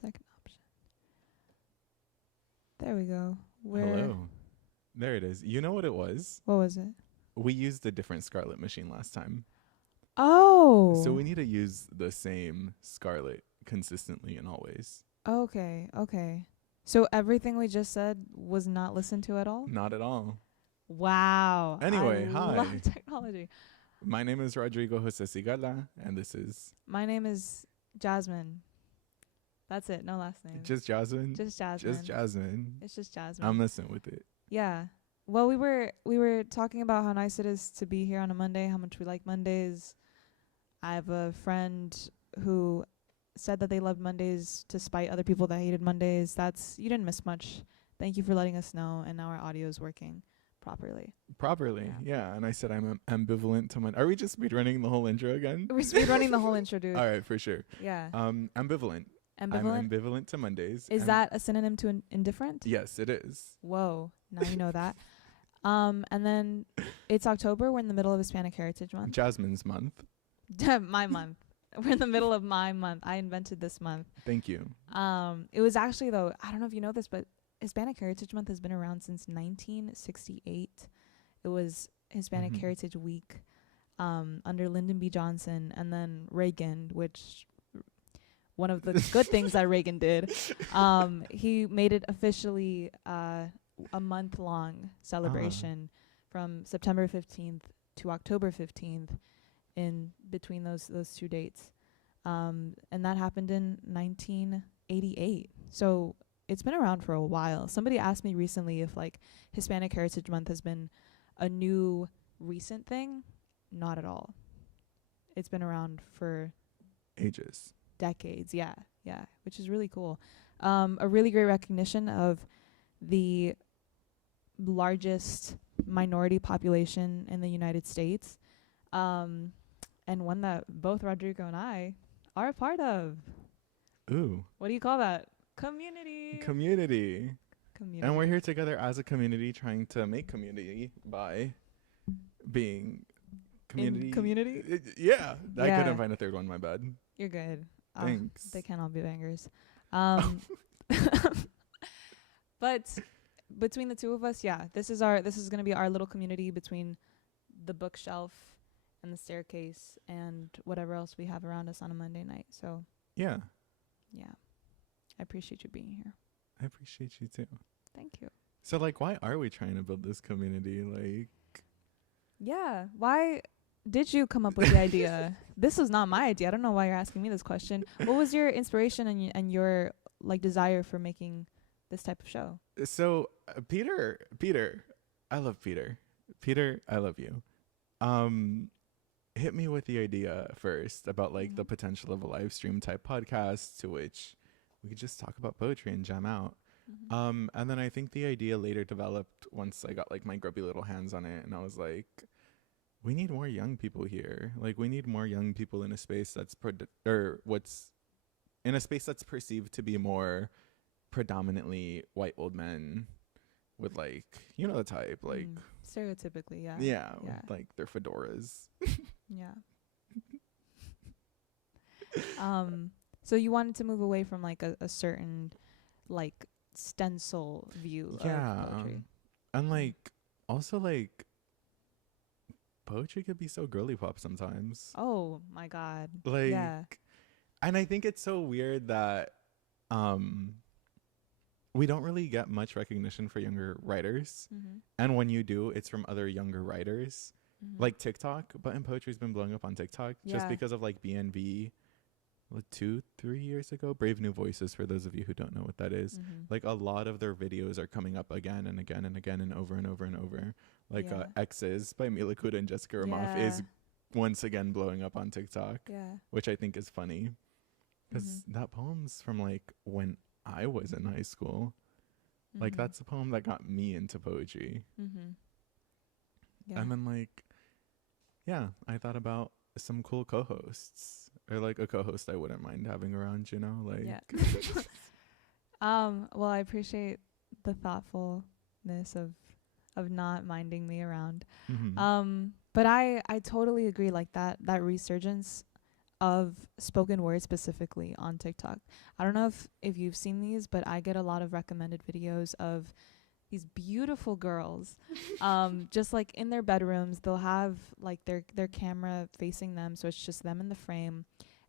Second option. There we go. Hello. There it is. You know what it was? What was it? We used a different Scarlet machine last time. Oh. So we need to use the same Scarlet consistently and always. Okay. So everything we just said was not listened to at all? Not at all. Wow. Anyway, I hi. love technology. My name is Rodrigo Jose Sigala, and this is... My name is Jasmine. That's it. No last name. Just Jasmine? Just Jasmine. Just Jasmine. It's just Jasmine. I'm messing with it. Yeah. Well, we were talking about how nice it is to be here on a Monday, how much we like Mondays. I have a friend who said that they loved Mondays to spite other people that hated Mondays. You didn't miss much. Thank you for letting us know, and now our audio is working properly. Yeah. And I said I'm ambivalent to Monday. Are we just speedrunning the whole intro again? We're speedrunning the whole intro, dude. All right, for sure. Yeah. Ambivalent. I'm ambivalent to Mondays. Is that a synonym to indifferent? Yes, it is. Whoa. Now you know that. And then it's October. We're in the middle of Hispanic Heritage Month. Jasmine's month. My month. We're in the middle of my month. I invented this month. Thank you. It was actually, though, I don't know if you know this, but Hispanic Heritage Month has been around since 1968. It was Hispanic Heritage Week under Lyndon B. Johnson, and then Reagan, which one of the good things that Reagan did, he made it officially a month-long celebration from September 15th to October 15th in between those two dates. And that happened in 1988. So it's been around for a while. Somebody asked me recently if like Hispanic Heritage Month has been a new recent thing. Not at all. It's been around for ages. Decades, yeah, which is really cool. A really great recognition of the largest minority population in the United States, and one that both Rodrigo and I are a part of. Ooh. What do you call that? Community. And we're here together as a community trying to make community by being community. In community? Yeah. I couldn't find a third one, my bad. You're good. Thanks. They can't all be bangers. But between the two of us, this is gonna be our little community between the bookshelf and the staircase and whatever else we have around us on a Monday night. So yeah, I appreciate you being here. I appreciate you too. Thank you. So like, why are we trying to build this community? Like, why did you come up with the idea? This was not my idea. I don't know why you're asking me this question. What was your inspiration and your like desire for making this type of show? So Peter, I love Peter. Peter, I love you. Hit me with the idea first about like the potential of a live stream type podcast to which we could just talk about poetry and jam out. And then I think the idea later developed once I got like my grubby little hands on it, and I was like, we need more young people here. Like, we need more young people in a space that's in a space that's perceived to be more predominantly white old men with like, you know, the type, like stereotypically, with like their fedoras. So you wanted to move away from like a certain like stencil view of poetry. And like also like poetry could be so girly pop sometimes. Oh my god. Like, and I think it's so weird that we don't really get much recognition for younger writers. And when you do, it's from other younger writers, like TikTok. But in poetry's been blowing up on TikTok just because of like BNB 2-3 years ago. Brave New Voices, for those of you who don't know what that is. Like a lot of their videos are coming up again and again and again and over and over and over. Like X's by Mila Kuda and Jessica Ramoff is once again blowing up on TikTok, which I think is funny because that poem's from like when I was in high school. Like that's a poem that got me into poetry. And then like, I thought about some cool co-hosts. Or like a co-host I wouldn't mind having around, you know, like. Well, I appreciate the thoughtfulness of not minding me around. But I totally agree. Like that resurgence of spoken word specifically on TikTok. I don't know if you've seen these, but I get a lot of recommended videos of these beautiful girls just like in their bedrooms. They'll have like their camera facing them, so it's just them in the frame,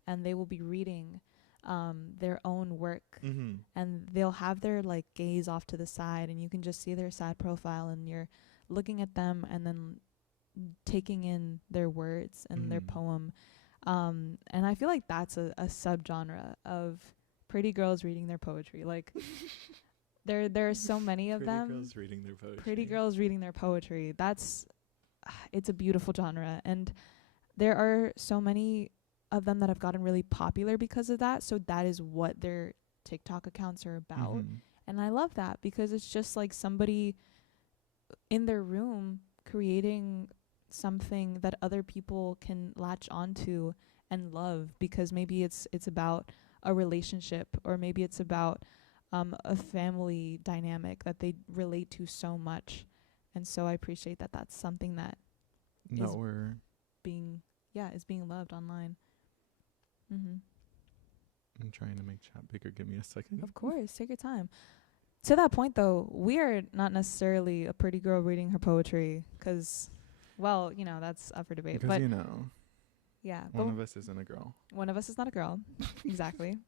and they will be reading their own work, and they'll have their like gaze off to the side, and you can just see their side profile, and you're looking at them and then taking in their words and their poem. And I feel like that's a subgenre of pretty girls reading their poetry. Like there are so many of them. Pretty girls reading their poetry. Pretty girls reading their poetry. It's a beautiful genre, and there are so many of them that have gotten really popular because of that. So that is what their TikTok accounts are about. And I love that because it's just like somebody in their room creating something that other people can latch onto and love, because maybe it's about a relationship, or maybe it's about a family dynamic that they relate to so much. And so I appreciate that that's something that is being loved online. I'm trying to make chat bigger. Give me a second. Of course, take your time. To that point, though, we are not necessarily a pretty girl reading her poetry, because, well, that's up for debate. Because, yeah, one of us isn't a girl. One of us is not a girl. Exactly.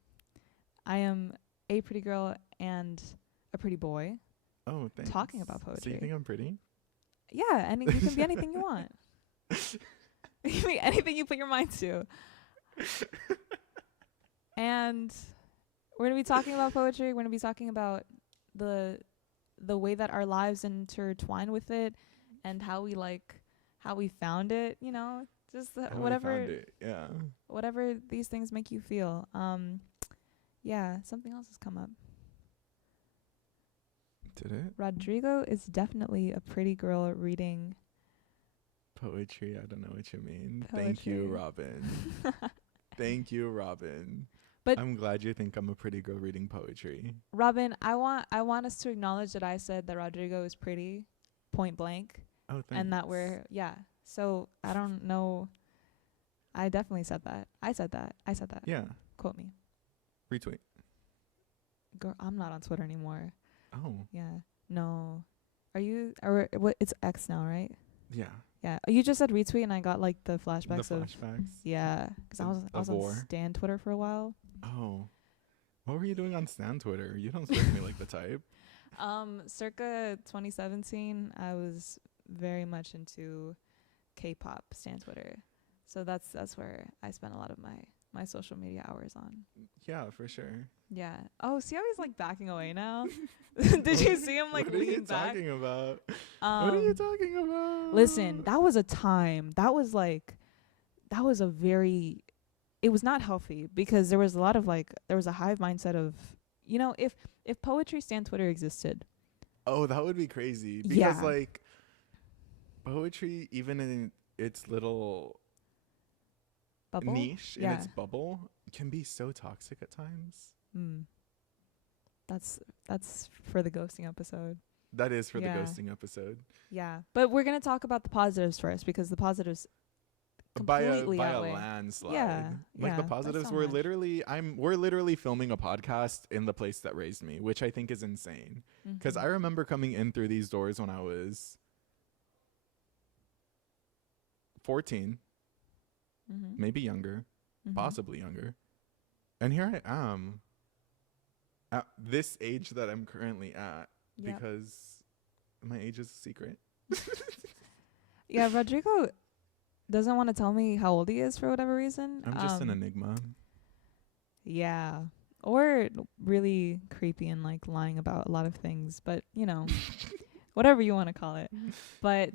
I am a pretty girl and a pretty boy. Oh, thanks. Talking about poetry. So you think I'm pretty? Yeah, and you can be anything you want. You can be anything you put your mind to. And we're going to be talking about poetry. We're going to be talking about the way that our lives intertwine with it, and how we found it, just whatever whatever these things make you feel. Yeah, something else has come up. Did it? Rodrigo is definitely a pretty girl reading poetry. I don't know what you mean. Poetry. Thank you, Robin. Thank you, Robin. But I'm glad you think I'm a pretty girl reading poetry. Robin, I want us to acknowledge that I said that Rodrigo is pretty, point blank. Oh, thanks. And that so I don't know. I definitely said that. I said that. Yeah. Quote me. Retweet. Girl, I'm not on Twitter anymore. Oh. Yeah. No. Are you? Or what? It's X now, right? Yeah. Yeah. You just said retweet, and I got like the flashbacks. Yeah. Because I was on Stan Twitter for a while. Oh. What were you doing on Stan Twitter? You don't strike me like the type. Circa 2017, I was very much into K-pop Stan Twitter. So that's where I spent a lot of my social media hours on. Yeah, for sure. Yeah. Oh, see how he's like backing away now? Did you see him like lean back? What are you talking about? What are you talking about? Listen, that was a time. That was it was not healthy, because there was a hive mindset of, if poetry Stan Twitter existed. Oh, that would be crazy. Because like poetry, even in its little bubble? Niche, in its bubble, can be so toxic at times. That's for the ghosting episode. That is for the ghosting episode. Yeah, but we're gonna talk about the positives first, because the positives completely by outweigh. a landslide. Yeah, the positives were we're literally filming a podcast in the place that raised me, which I think is insane. Because I remember coming in through these doors when I was 14, maybe younger, possibly younger. And here I am at this age that I'm currently at, because my age is a secret. Yeah, Rodrigo doesn't want to tell me how old he is for whatever reason. I'm just an enigma. Yeah. Or really creepy and like lying about a lot of things, but whatever you want to call it. But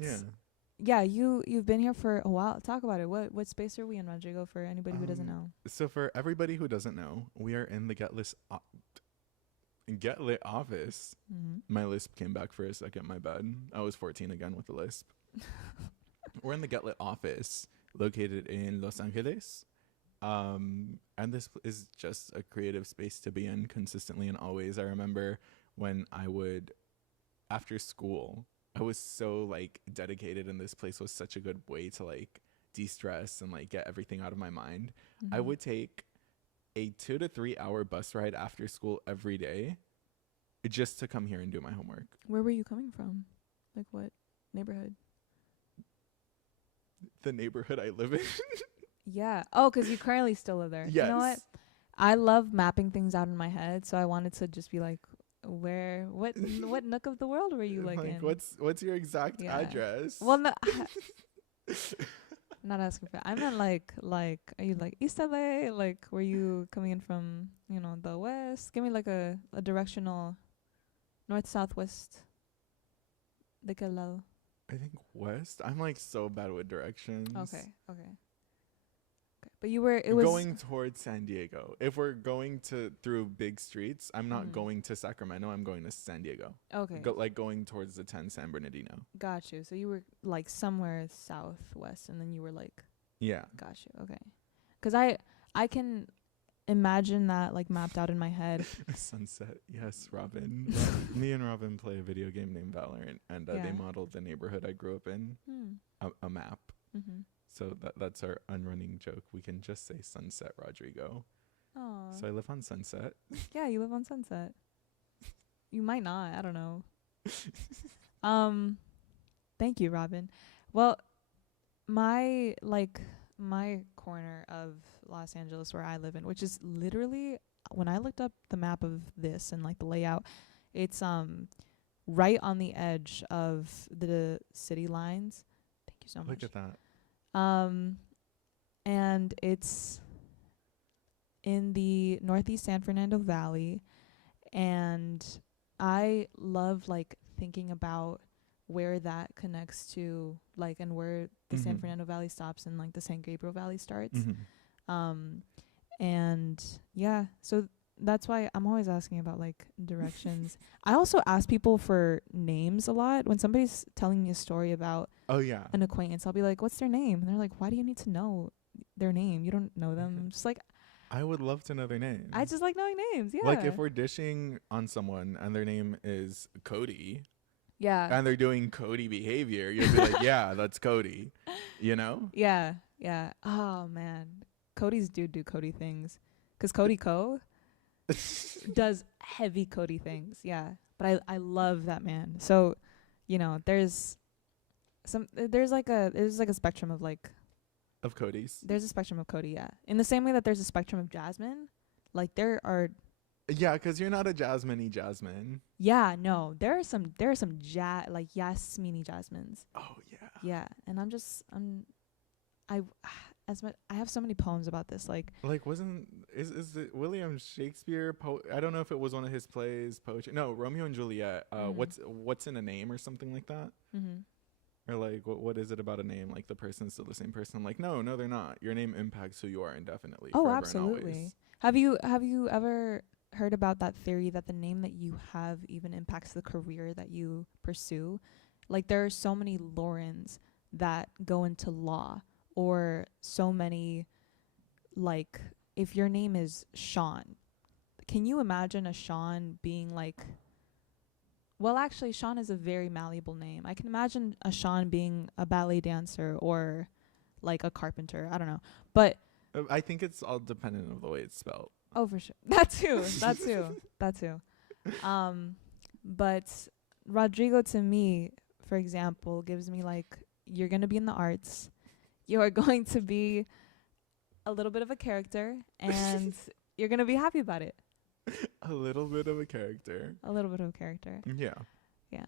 yeah, you've been here for a while. Talk about it. What space are we in, Rodrigo, for anybody who doesn't know? So for everybody who doesn't know, we are in the Get Lit office. My lisp came back for a second, my bad. I was 14 again with the lisp. We're in the Get Lit office, located in Los Angeles. And this is just a creative space to be in consistently and always. I remember when I would, after school, I was so like dedicated, and this place was such a good way to like de-stress and like get everything out of my mind, I Mm-hmm. would take a 2 to 3 hour bus ride after school every day just to come here and do my homework. Where were you coming from? Like what neighborhood? The neighborhood I live in. Yeah. Oh, 'cause you currently still live there. Yes. You know what? I love mapping things out in my head, so I wanted to just be like, what nook of the world were you like in? What's your exact address? Well, no, I'm not asking for. I meant like, are you like East LA? Like, were you coming in from the west? Give me like a directional, north, southwest. De qué lado? I think west. I'm like so bad with directions. Okay. But it was going towards San Diego. If we're going through big streets, I'm not going to Sacramento. I'm going to San Diego. Okay. Going towards the 10 San Bernardino. Got you. So you were like somewhere southwest, and then you were like. Yeah. Got you. Okay. 'Cause I can imagine that like mapped out in my head. Sunset. Yes, Robin. Me and Robin play a video game named Valorant, and they modeled the neighborhood I grew up in. A map. Mm-hmm. So that's our unrunning joke. We can just say Sunset Rodrigo. Oh. So I live on Sunset. Yeah, you live on Sunset. You might not. I don't know. Thank you, Robin. Well, my corner of Los Angeles where I live in, which is literally when I looked up the map of this and like the layout, it's right on the edge of the city lines. Thank you so much. Look at that. And it's in the Northeast San Fernando Valley, and I love like thinking about where that connects to like and where the San Fernando Valley stops and like the San Gabriel Valley starts. And yeah, so that's why I'm always asking about like directions. I also ask people for names a lot when somebody's telling me a story about an acquaintance. I'll be like, what's their name? And they're like, why do you need to know their name? You don't know them. I'm just like, I would love to know their name. I just like knowing names. Yeah. Like if we're dishing on someone and their name is Cody. Yeah. And they're doing Cody behavior, you'll be like, yeah, that's Cody. You know? Yeah. Yeah. Oh man. Cody's do Cody things. 'Cause Cody does heavy Cody things. Yeah. But I love that man. So, there's like a spectrum of like of Cody's. There's a spectrum of Cody, yeah. In the same way that there's a spectrum of Jasmine, like there are. Yeah, 'cause you're not a Jasmine-y Jasmine. Yeah, no, there are some like Yasmini Jasmines. Oh yeah. Yeah, and I have so many poems about this. Like is it William Shakespeare? I don't know if it was one of his plays, poetry. No, Romeo and Juliet. What's in a name or something like that. Mm-hmm. Or like what is it about a name? Like the person's still the same person. I'm like, no, they're not. Your name impacts who you are indefinitely. Oh, absolutely. Have you ever heard about that theory that the name that you have even impacts the career that you pursue? Like there are so many Laurens that go into law, or so many, like if your name is Sean, can you imagine a Sean being like, well, actually Sean is a very malleable name. I can imagine a Sean being a ballet dancer or like a carpenter. I don't know. But I think it's all dependent on the way it's spelled. Oh, for sure. That too. But Rodrigo to me, for example, gives me like, you're going to be in the arts. You are going to be a little bit of a character, and you're going to be happy about it. A little bit of a character. Yeah. Yeah.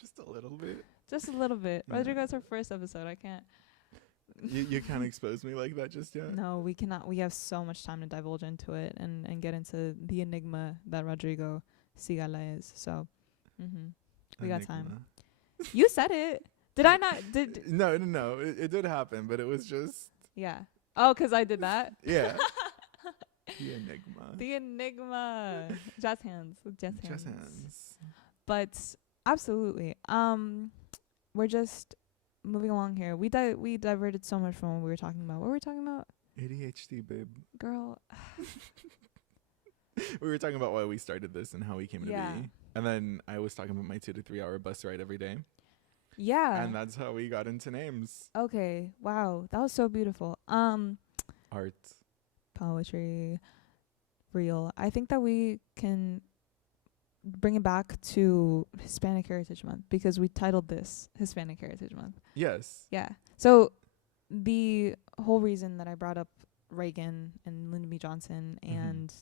Just a little bit. Yeah. Rodrigo's our first episode. I can't. You can't expose me like that just yet? No, we cannot. We have so much time to divulge into it and get into the enigma that Rodrigo Sigala is. So, we got time. You said it. Did I not? No. It did happen, but it was just. Yeah. Oh, 'cause I did that? Yeah. The enigma. Jazz hands. But absolutely. We're just moving along here. We diverted so much from what we were talking about. What were we talking about? ADHD, babe. Girl. We were talking about why we started this and how we came to be. And then I was talking about my 2 to 3 hour bus ride every day. Yeah. And that's how we got into names. Okay. Wow. That was so beautiful. Art. Poetry. Real. I think that we can bring it back to Hispanic Heritage Month because we titled this Hispanic Heritage Month. Yes. Yeah. So the whole reason that I brought up Reagan and Lyndon B. Johnson and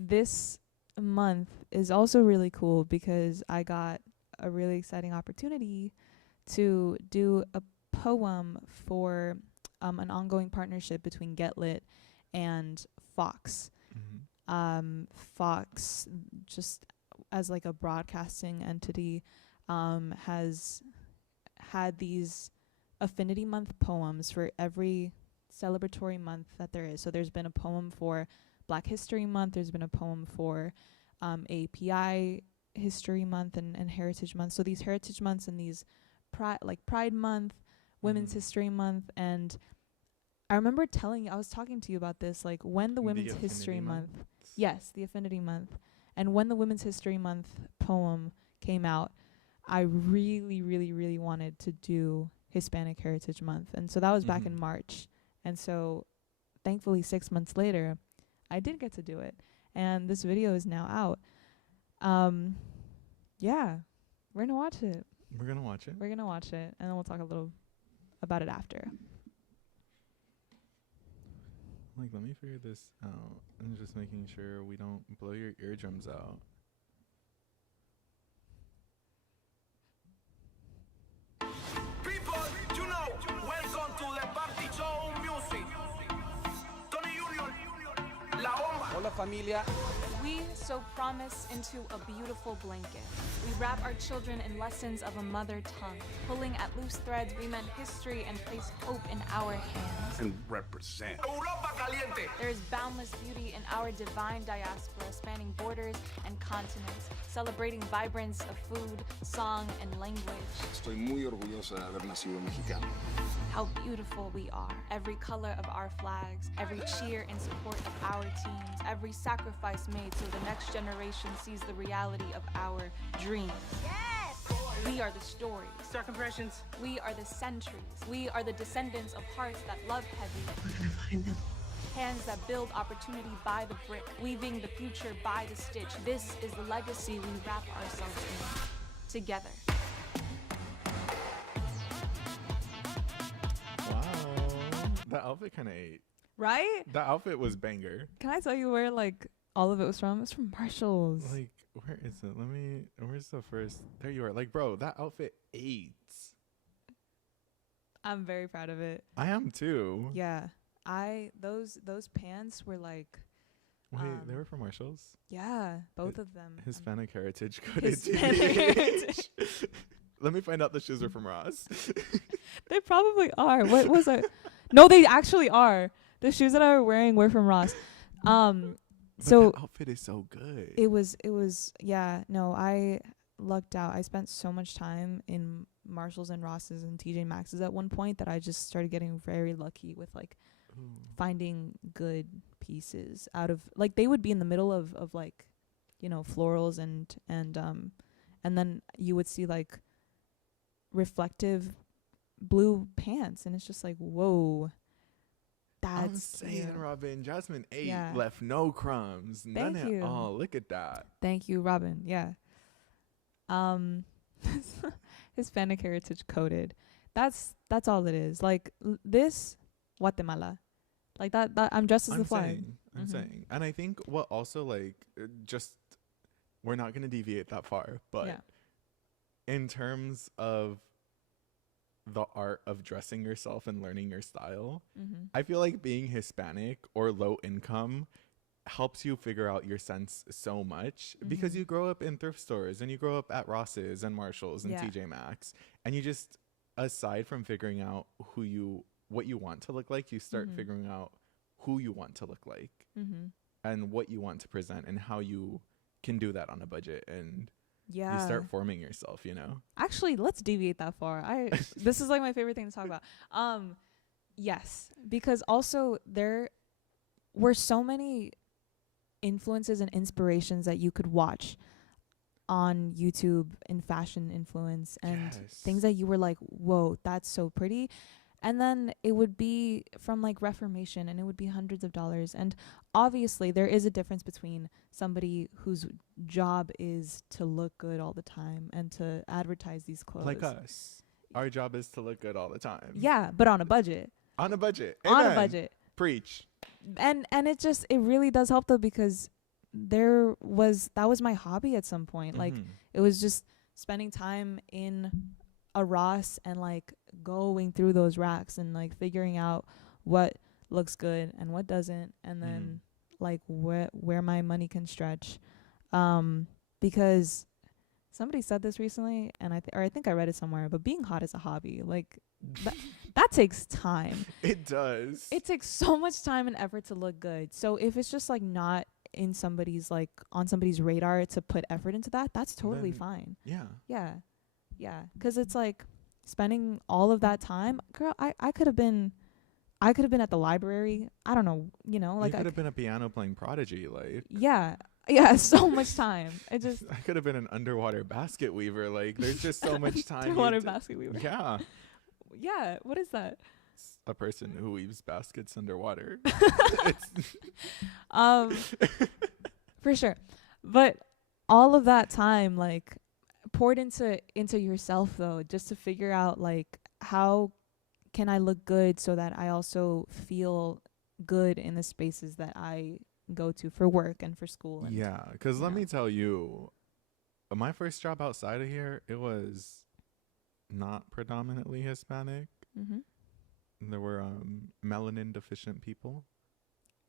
this month is also really cool because I got a really exciting opportunity to do a poem for an ongoing partnership between Get Lit and Fox. Fox, just as like a broadcasting entity, has had these affinity month poems for every celebratory month that there is. So there's been a poem for Black History Month. There's been a poem for API History Month and Heritage Month. So these Heritage Months and these Pride Month, Women's History Month, and I remember I was talking to you about this, like when the Women's History Month, yes, the Affinity Month, and when the Women's History Month poem came out, I really, really, really wanted to do Hispanic Heritage Month. And so that was back in March. And so thankfully 6 months later, I did get to do it. And this video is now out. Yeah, we're going to watch it. We're going to watch it. We're going to watch it. And then we'll talk a little about it after. Like, let me figure this out. I'm just making sure we don't blow your eardrums out. People, you know, welcome to the party show music. Tony Junior, La Bomba. Hola familia. We sew promise into a beautiful blanket. We wrap our children in lessons of a mother tongue. Pulling at loose threads, we mend history and place hope in our hands. And represent. Europa Caliente. There is boundless beauty in our divine diaspora, spanning borders and continents, celebrating vibrance of food, song, and language. Estoy muy orgullosa de haber nacido mexicano. How beautiful we are. Every color of our flags, every cheer in support of our teams, every sacrifice made so the next generation sees the reality of our dreams. Yes! We are the stories. Stark impressions. We are the centuries. We are the descendants of hearts that love heavy. We're gonna find them. Hands that build opportunity by the brick, weaving the future by the stitch. This is the legacy we wrap ourselves in. Together. Wow. That outfit kind of ate. Right? That outfit was banger. Can I tell you where, like, all of it was from? It's from Marshall's. Like, where is it? Where's the first? There you are. Like, bro, that outfit ate. I'm very proud of it. I am too. Yeah. Those pants were like... Wait, they were from Marshall's? Yeah, both of them. Hispanic Heritage coded. Hispanic Heritage. Let me find out the shoes are from Ross. They probably are. What was I? No, they actually are. The shoes that I was wearing were from Ross. So that outfit is so good. It was yeah, no, I lucked out. I spent so much time in Marshalls and Rosses and TJ Maxx's at one point that I just started getting very lucky with like finding good pieces out of, like, they would be in the middle of like, you know, florals and then you would see like reflective blue pants, and it's just like, whoa, that's I'm saying, Robin, Jasmine ate, Yeah. left no crumbs. None Thank you. at all. Look at that. Thank you, Robin. Yeah. Hispanic Heritage coded. That's all it is. Like this Guatemala. Like that I'm dressed as the flag. I'm saying. And I think what also, like, just, we're not going to deviate that far, but Yeah. in terms of the art of dressing yourself and learning your style, I feel like being Hispanic or low income helps you figure out your sense so much because you grow up in thrift stores and you grow up at Ross's and Marshall's and Yeah. TJ Maxx, and you just, aside from figuring out what you want to look like, you start figuring out who you want to look like and what you want to present and how you can do that on a budget, and Yeah. you start forming yourself, you know? Actually, let's deviate that far. This is like my favorite thing to talk about. Yes, because also there were so many influences and inspirations that you could watch on YouTube in fashion influence and Yes. things that you were like, whoa, that's so pretty. And then it would be from like Reformation, and it would be hundreds of dollars. And obviously there is a difference between somebody whose job is to look good all the time and to advertise these clothes. Like us. Our job is to look good all the time. Yeah, but on a budget. On a budget. On a Amen. budget. Preach. And it really does help though, because that was my hobby at some point. Like it was just spending time in a Ross and like going through those racks and like figuring out what looks good and what doesn't, and then like where my money can stretch. Because somebody said this recently, and I think I read it somewhere, but being hot is a hobby. Like that takes time. It does. It takes so much time and effort to look good. So if it's just like not in somebody's like on somebody's radar to put effort into that, that's totally fine. Yeah. Yeah, because it's like spending all of that time, girl. I could have been at the library. I don't know, like you could have been a piano playing prodigy, like. Yeah, so much time. I could have been an underwater basket weaver. Like, there's just so much time. Underwater basket weaver. Yeah. Yeah. What is that? It's a person who weaves baskets underwater. For sure. But all of that time, like, poured into yourself though, just to figure out like how can I look good so that I also feel good in the spaces that I go to for work and for school. And yeah, because let me tell you, my first job outside of here, it was not predominantly Hispanic. There were melanin deficient people.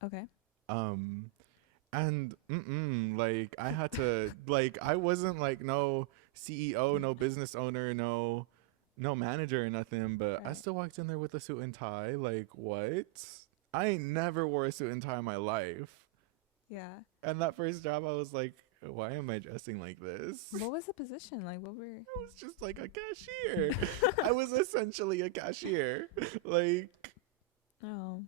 Okay. And like I had to like I wasn't like no CEO, no business owner, no manager or nothing, but I still walked in there with a suit and tie. Like, what? I ain't never wore a suit and tie in my life. Yeah. And that first job, I was like, why am I dressing like this? What was the position? Like, what were... I was just like a cashier. I was essentially a cashier. Like... Oh.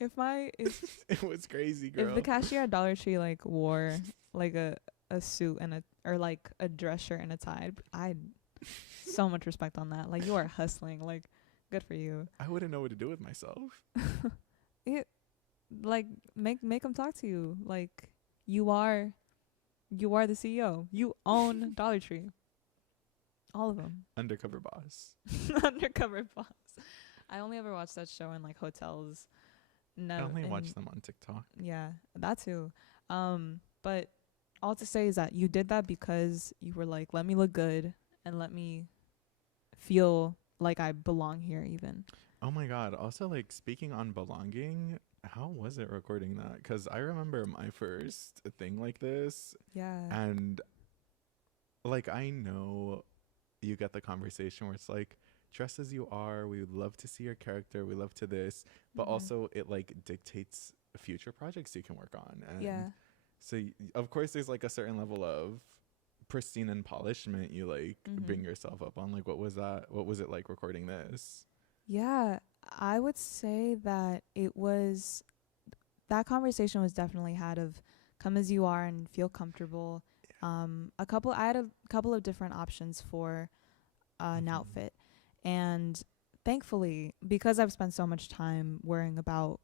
It was crazy, girl. If the cashier at Dollar Tree, like, wore, like, a suit and or, like, a dress shirt and a tie, I'd so much respect on that. Like, you are hustling. Like, good for you. I wouldn't know what to do with myself. Like, make them talk to you. Like, you are the CEO. You own Dollar Tree. All of them. Undercover boss. Undercover boss. I only ever watched that show in like hotels. No, I only watch them on TikTok. Yeah, that too. But all to say is that you did that because you were like, let me look good and let me feel like I belong here even. Oh my God. Also, like, speaking on belonging, how was it recording that? Because I remember my first thing like this. Yeah. And, like, I know you get the conversation where it's like, dress as you are. We would love to see your character. We love to this. But also, it, like, dictates future projects you can work on. And yeah. so, of course, there's, like, a certain level of pristine and polishment you, like, bring yourself up on. Like, what was that? What was it like recording this? Yeah, I would say that that conversation was definitely had of come as you are and feel comfortable. I had a couple of different options for an outfit, and thankfully, because I've spent so much time worrying about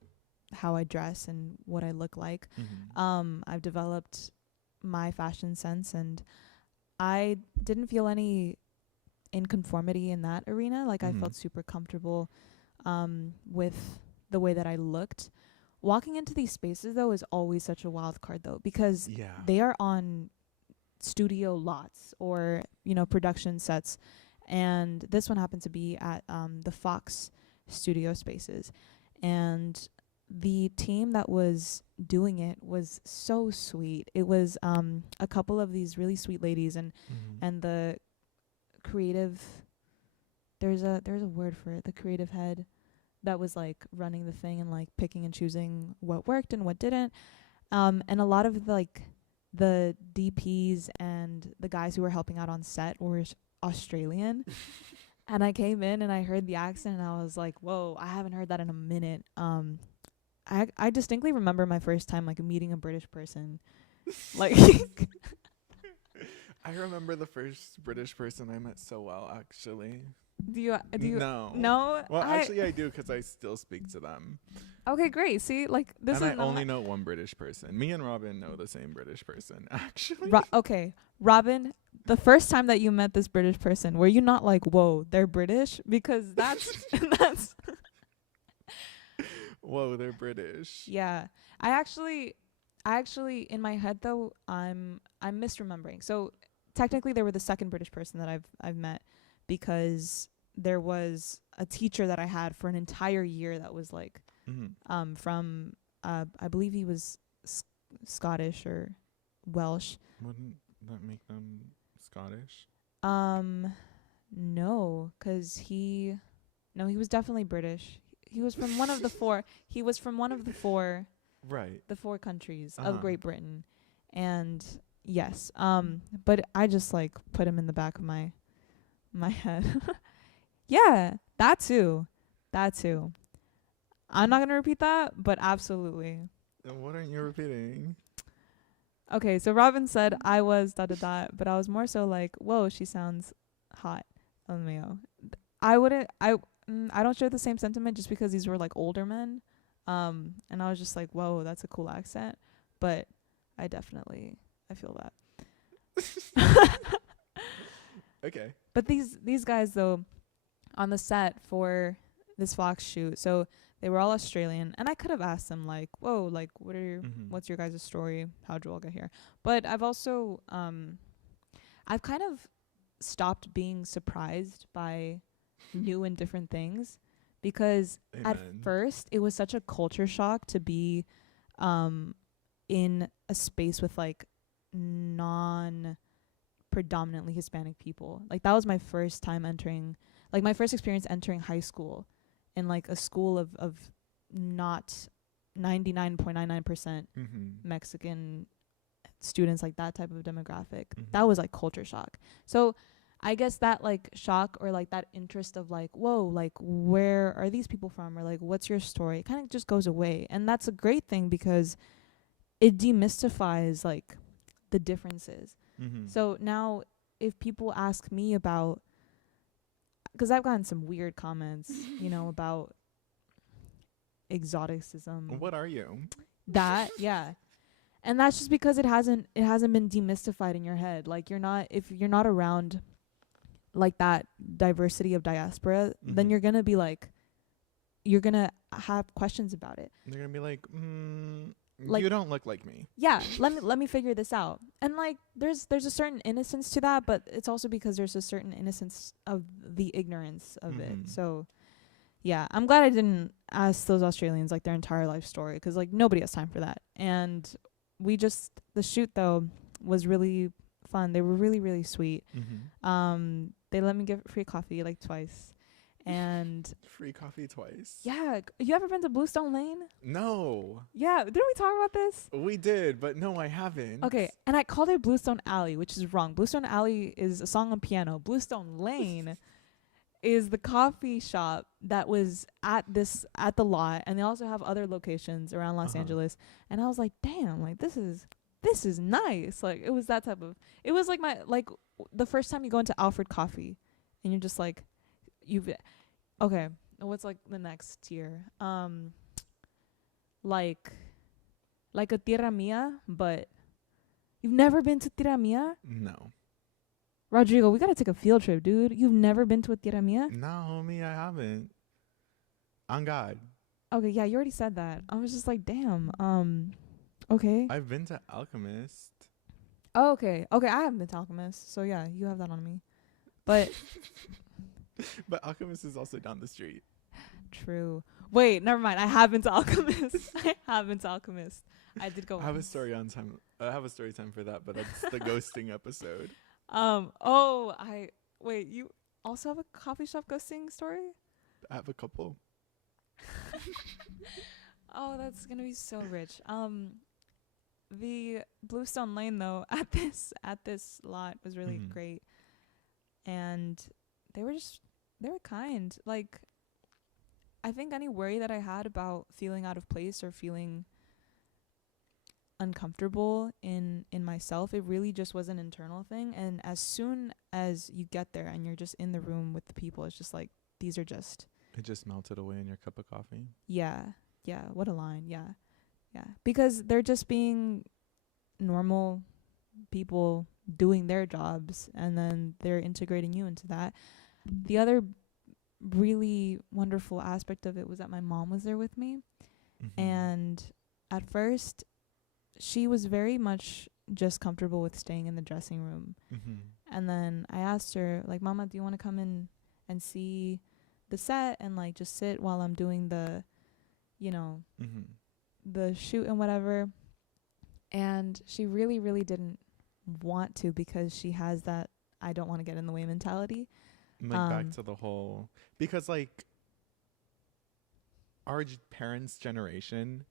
how I dress and what I look like, I've developed my fashion sense, and I didn't feel any inconformity in that arena. Like, I felt super comfortable with the way that I looked. Walking into these spaces though is always such a wild card though, because they are on studio lots or, you know, production sets, and this one happened to be at the Fox studio spaces, and the team that was doing it was so sweet. It was a couple of these really sweet ladies, and the creative, there's a word for it, the creative head that was like running the thing and like picking and choosing what worked and what didn't, and a lot of the DPs and the guys who were helping out on set were Australian. And I came in and I heard the accent and I was like, whoa, I haven't heard that in a minute. I distinctly remember my first time like meeting a British person. Like I remember the first British person I met so well, actually. Do you No. No? Well, actually I do, because I still speak to them. Okay, great. See, like this and is I only know one British person. Me and Robin know the same British person, actually. Okay, Robin, the first time that you met this British person, were you not like, whoa, they're British? Because that's that's Whoa, they're British. yeah. I actually in my head though, I'm misremembering. So technically they were the second British person that I've met, because there was a teacher that I had for an entire year that was like from I believe he was Scottish or Welsh. Wouldn't that make them Scottish? No, 'cause he was definitely British. He was from one of the four. He was from one of the four. Right. The four countries of Great Britain, and yes. But I just like put him in the back of my head. Yeah, that too. I'm not gonna repeat that, but absolutely. And what aren't you repeating? Okay, so Robin said I was ... but I was more so like, whoa, she sounds hot. LMAO. I don't share the same sentiment just because these were like older men. And I was just like, whoa, that's a cool accent. But I feel that. Okay. But these guys though, on the set for this Fox shoot, so they were all Australian, and I could have asked them like, whoa, like what's your guys' story? How'd you all get here? But I've also I've kind of stopped being surprised by new and different things, because Amen. At first it was such a culture shock to be in a space with like non predominantly Hispanic people. Like that was my first time my first experience entering high school in like a school of not 99.99% Mexican students, like that type of demographic. That was like culture shock. So I guess that like shock or like that interest of like, whoa, like where are these people from, or like what's your story, kind of just goes away. And that's a great thing because it demystifies like the differences. So now if people ask me about, because I've gotten some weird comments, about exoticism. What are you? That, yeah. And that's just because it hasn't been demystified in your head. Like if you're not around like that diversity of diaspora, then you're gonna be like, you're gonna have questions about it. They're gonna be like, you don't look like me. Yeah, let me figure this out. And like there's a certain innocence to that, but it's also because there's a certain innocence of the ignorance of it. So yeah, I'm glad I didn't ask those Australians like their entire life story, because like nobody has time for that. And the shoot though was really fun. They were really, really sweet. They let me get free coffee like twice. And free coffee twice. Yeah. You ever been to Bluestone Lane? No. Yeah. Didn't we talk about this? We did, but no, I haven't. Okay. And I called it Bluestone Alley, which is wrong. Bluestone Alley is a song on piano. Bluestone Lane is the coffee shop that was at the lot. And they also have other locations around Los Angeles. And I was like, damn, like this is nice. Like it was that type of, it was like the first time you go into Alfred Coffee and you're just like, okay, what's like the next tier? Like a Tierra Mia, but you've never been to Tierra Mia? No. Rodrigo, we gotta take a field trip, dude. You've never been to a Tierra Mia? No, homie, I haven't. On God. Okay, yeah, you already said that. I was just like, damn. Okay. I've been to Alchemist. Oh, okay. Okay, I haven't been to Alchemist, so yeah, you have that on me. But but Alchemist is also down the street. True. Wait, never mind. I have been to Alchemist. I did go. I have a story time for that, but that's the ghosting episode. Wait, you also have a coffee shop ghosting story? I have a couple. Oh, that's gonna be so rich. The Bluestone Lane though at this lot was really great, and they were kind. Like, I think any worry that I had about feeling out of place or feeling uncomfortable in myself. It really just was an internal thing. And as soon as you get there and you're just in the room with the people, it's just like, these are just... It just melted away in your cup of coffee. Yeah. Yeah. What a line. Yeah. Yeah. Because they're just being normal people doing their jobs, and then they're integrating you into that. The other really wonderful aspect of it was that my mom was there with me. Mm-hmm. And at first, she was very much just comfortable with staying in the dressing room. Mm-hmm. And then I asked her, like, Mama, do you want to come in and see the set and, like, just sit while I'm doing the, you know, Mm-hmm. the shoot and whatever? And she really, really didn't want to, because she has that I don't want to get in the way mentality. Like, back to the whole... Because, like, our parents' generation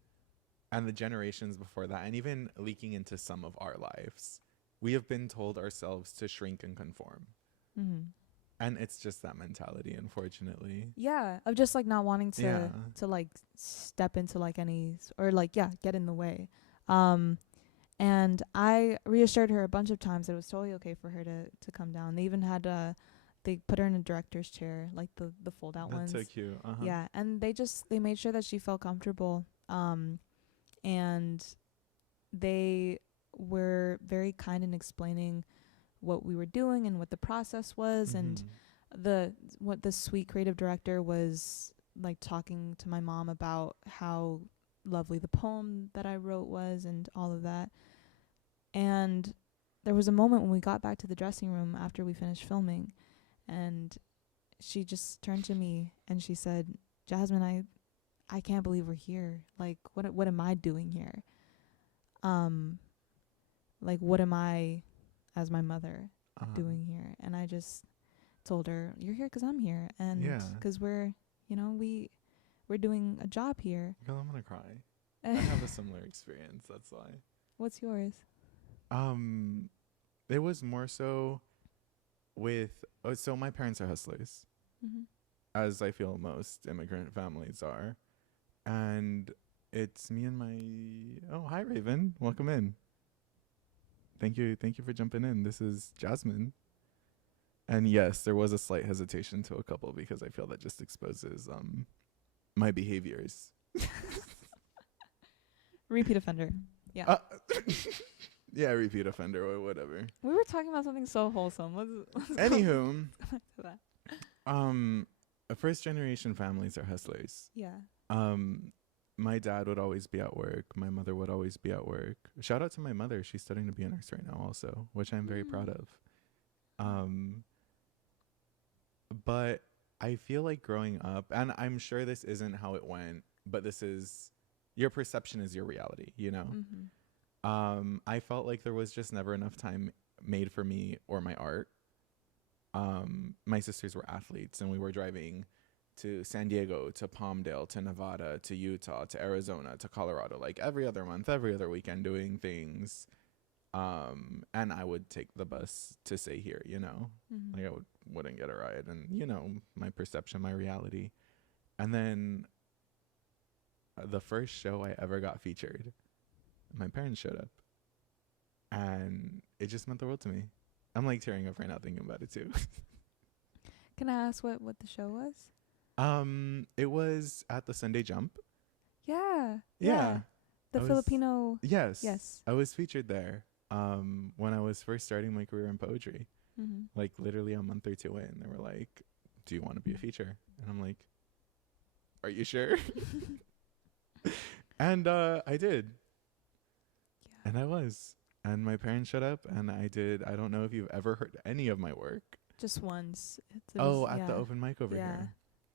and the generations before that, and even leaking into some of our lives, we have been told ourselves to shrink and conform. Mm-hmm. And it's just that mentality, unfortunately. Yeah, of just, like, not wanting to, Yeah. to like, step into, like, any, or, like, yeah, get in the way. And I reassured her a bunch of times that it was totally okay for her to come down. They even had they put her in a director's chair, like the fold out ones. That's so cute. Uh-huh. Yeah, and they made sure that she felt comfortable. And they were very kind in explaining what we were doing and what the process was. Mm-hmm. And what the sweet creative director was, like, talking to my mom about how lovely the poem that I wrote was and all of that. And there was a moment when we got back to the dressing room after we finished filming, and she just turned to me and she said, Jasmine, I can't believe we're here. Like, what am I doing here? Like, what am I, as my mother, doing here? And I just told her, you're here 'cause I'm here, and 'cause we're, you know, we're doing a job here. Girl, I'm gonna cry. I have a similar experience. That's why. What's yours? It was more so with... so my parents are hustlers, Mm-hmm. as I feel most immigrant families are. And it's me and my... Oh, hi, Raven. Welcome in. Thank you for jumping in. This is Jasmine. And yes, there was a slight hesitation to a couple, because I feel that just exposes my behaviors. Repeat offender. Yeah. Yeah, repeat offender or whatever. We were talking about something so wholesome. Let's Anywho, go back to that. First generation families are hustlers. Yeah. My dad would always be at work. My mother would always be at work. Shout out to my mother. She's studying to be a nurse right now also, which I'm very proud of. But I feel like growing up, and I'm sure this isn't how it went, but this is... Your perception is your reality, you know? Mm-hmm. I felt like there was just never enough time made for me or my art. My sisters were athletes, and we were driving to San Diego, to Palmdale, to Nevada, to Utah, to Arizona, to Colorado, like every other month, every other weekend, doing things. And I would take the bus to stay here, you know? Mm-hmm. Like, I wouldn't get a ride, and, you know, my perception, my reality. And then the first show I ever got featured, my parents showed up, and it just meant the world to me. I'm, like, tearing up right now thinking about it too. Can I ask what the show was? It was at the Sunday Jump. Yeah. Yeah. The Filipino. Yes. Yes. I was featured there when I was first starting my career in poetry. Mm-hmm. Like, literally a month or two in, they were like, do you want to be a feature? And I'm like, are you sure? And I did. Yeah. And I was. And my parents showed up, and I did. I don't know if you've ever heard any of my work. Just once. At the open mic over here. Yeah.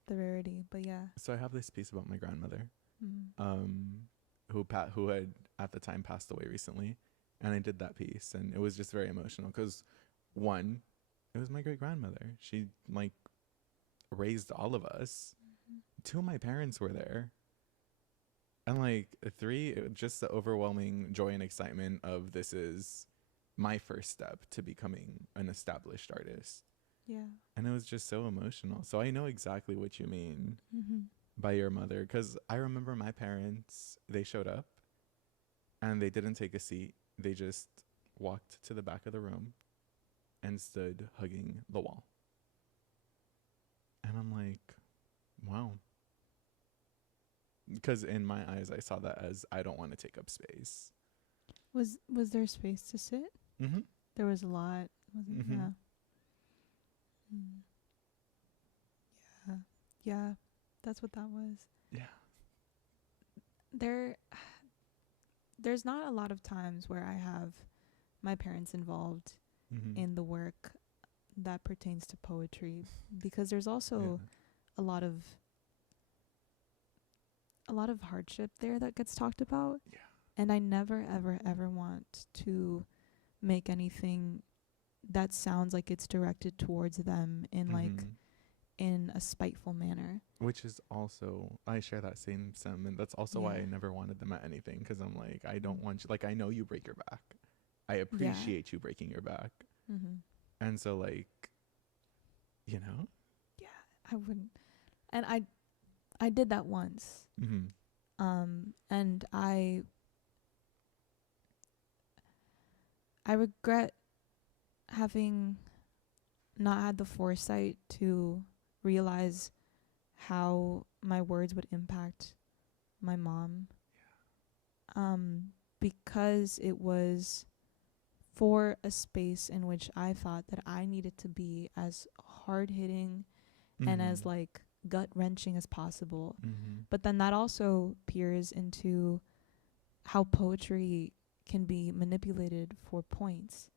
The rarity, but yeah. So I have this piece about my grandmother, Mm-hmm. who had at the time passed away recently, and I did that piece, and it was just very emotional because, one, it was my great grandmother. She, like, raised all of us. Mm-hmm. Two, my parents were there. And, like, three, just the overwhelming joy and excitement of this is my first step to becoming an established artist. Yeah. And it was just so emotional. So I know exactly what you mean mm-hmm. by your mother, because I remember my parents, they showed up, And they didn't take a seat. They just walked to the back of the room and stood hugging the wall. And I'm like, wow. Because in my eyes, I saw that as I don't want to take up space. Was there space to sit? Mm-hmm. There was a lot. Mm-hmm. Yeah. Mm. Yeah. Yeah. That's what that was. Yeah. There's not a lot of times where I have my parents involved in the work that pertains to poetry, because there's also a lot of hardship there that gets talked about. Yeah. And I never, ever, ever want to make anything that sounds like it's directed towards them in like in a spiteful manner. Which is also, I share that same sentiment. That's also why I never wanted them at anything, because I'm like, I don't want you, like, I know you break your back. I appreciate you breaking your back. And so, like, you know? Yeah, I wouldn't. And I did that once. And I regret having not had the foresight to realize how my words would impact my mom. Because it was for a space in which I thought that I needed to be as hard-hitting and as like gut-wrenching as possible. But then that also peers into how poetry can be manipulated for points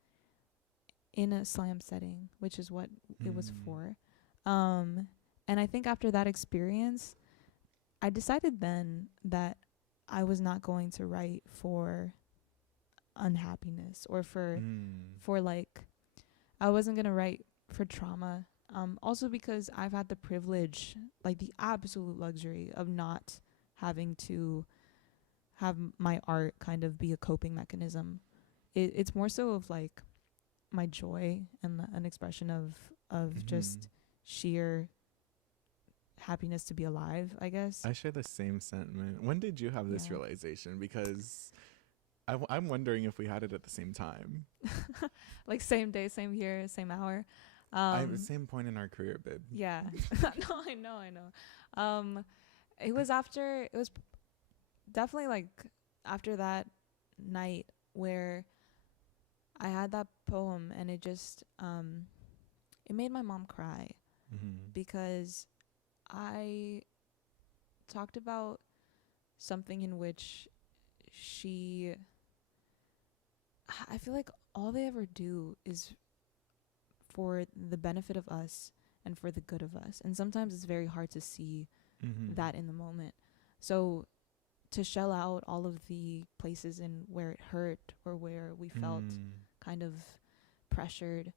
in a slam setting, which is what it was for. And I think after that experience, I decided then that I was not going to write for unhappiness or for like, I wasn't going to write for trauma. Also because I've had the privilege, like the absolute luxury of not having to have my art kind of be a coping mechanism. It's more so of like my joy and an expression of just sheer happiness to be alive, I guess. I share the same sentiment. When did you have this realization? Because I'm wondering if we had it at the same time. Like same day, same year, same hour. Same point in our career, babe. Yeah. No, I know. It was definitely like after that night where I had that poem, and it just it made my mom cry because I talked about something in which I feel like all they ever do is for the benefit of us and for the good of us. And sometimes it's very hard to see that in the moment. So to shell out all of the places in where it hurt or where we felt kind of pressured,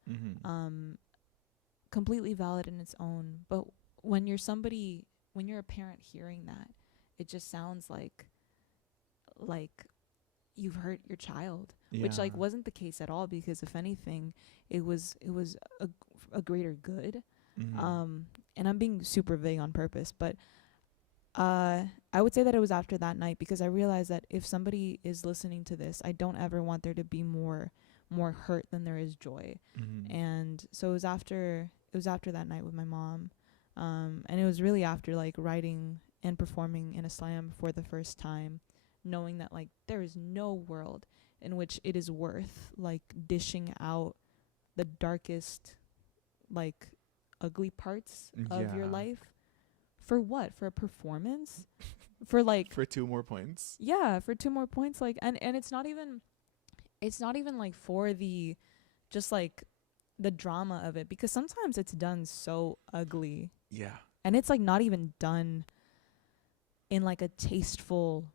completely valid in its own. But when you're a parent hearing that, it just sounds like you've hurt your child, which like wasn't the case at all, because if anything, it was a greater good. And I'm being super vague on purpose, but I would say that it was after that night, because I realized that if somebody is listening to this, I don't ever want there to be more hurt than there is joy. And so it was after that night with my mom, and it was really after like writing and performing in a slam for the first time, knowing that like there is no world in which it is worth like dishing out the darkest, like ugly parts of your life. For what? For a performance? For like for 2 more points. Yeah, for 2 more points. Like and it's not even like for the just like the drama of it, because sometimes it's done so ugly. Yeah. And it's like not even done in like a tasteful,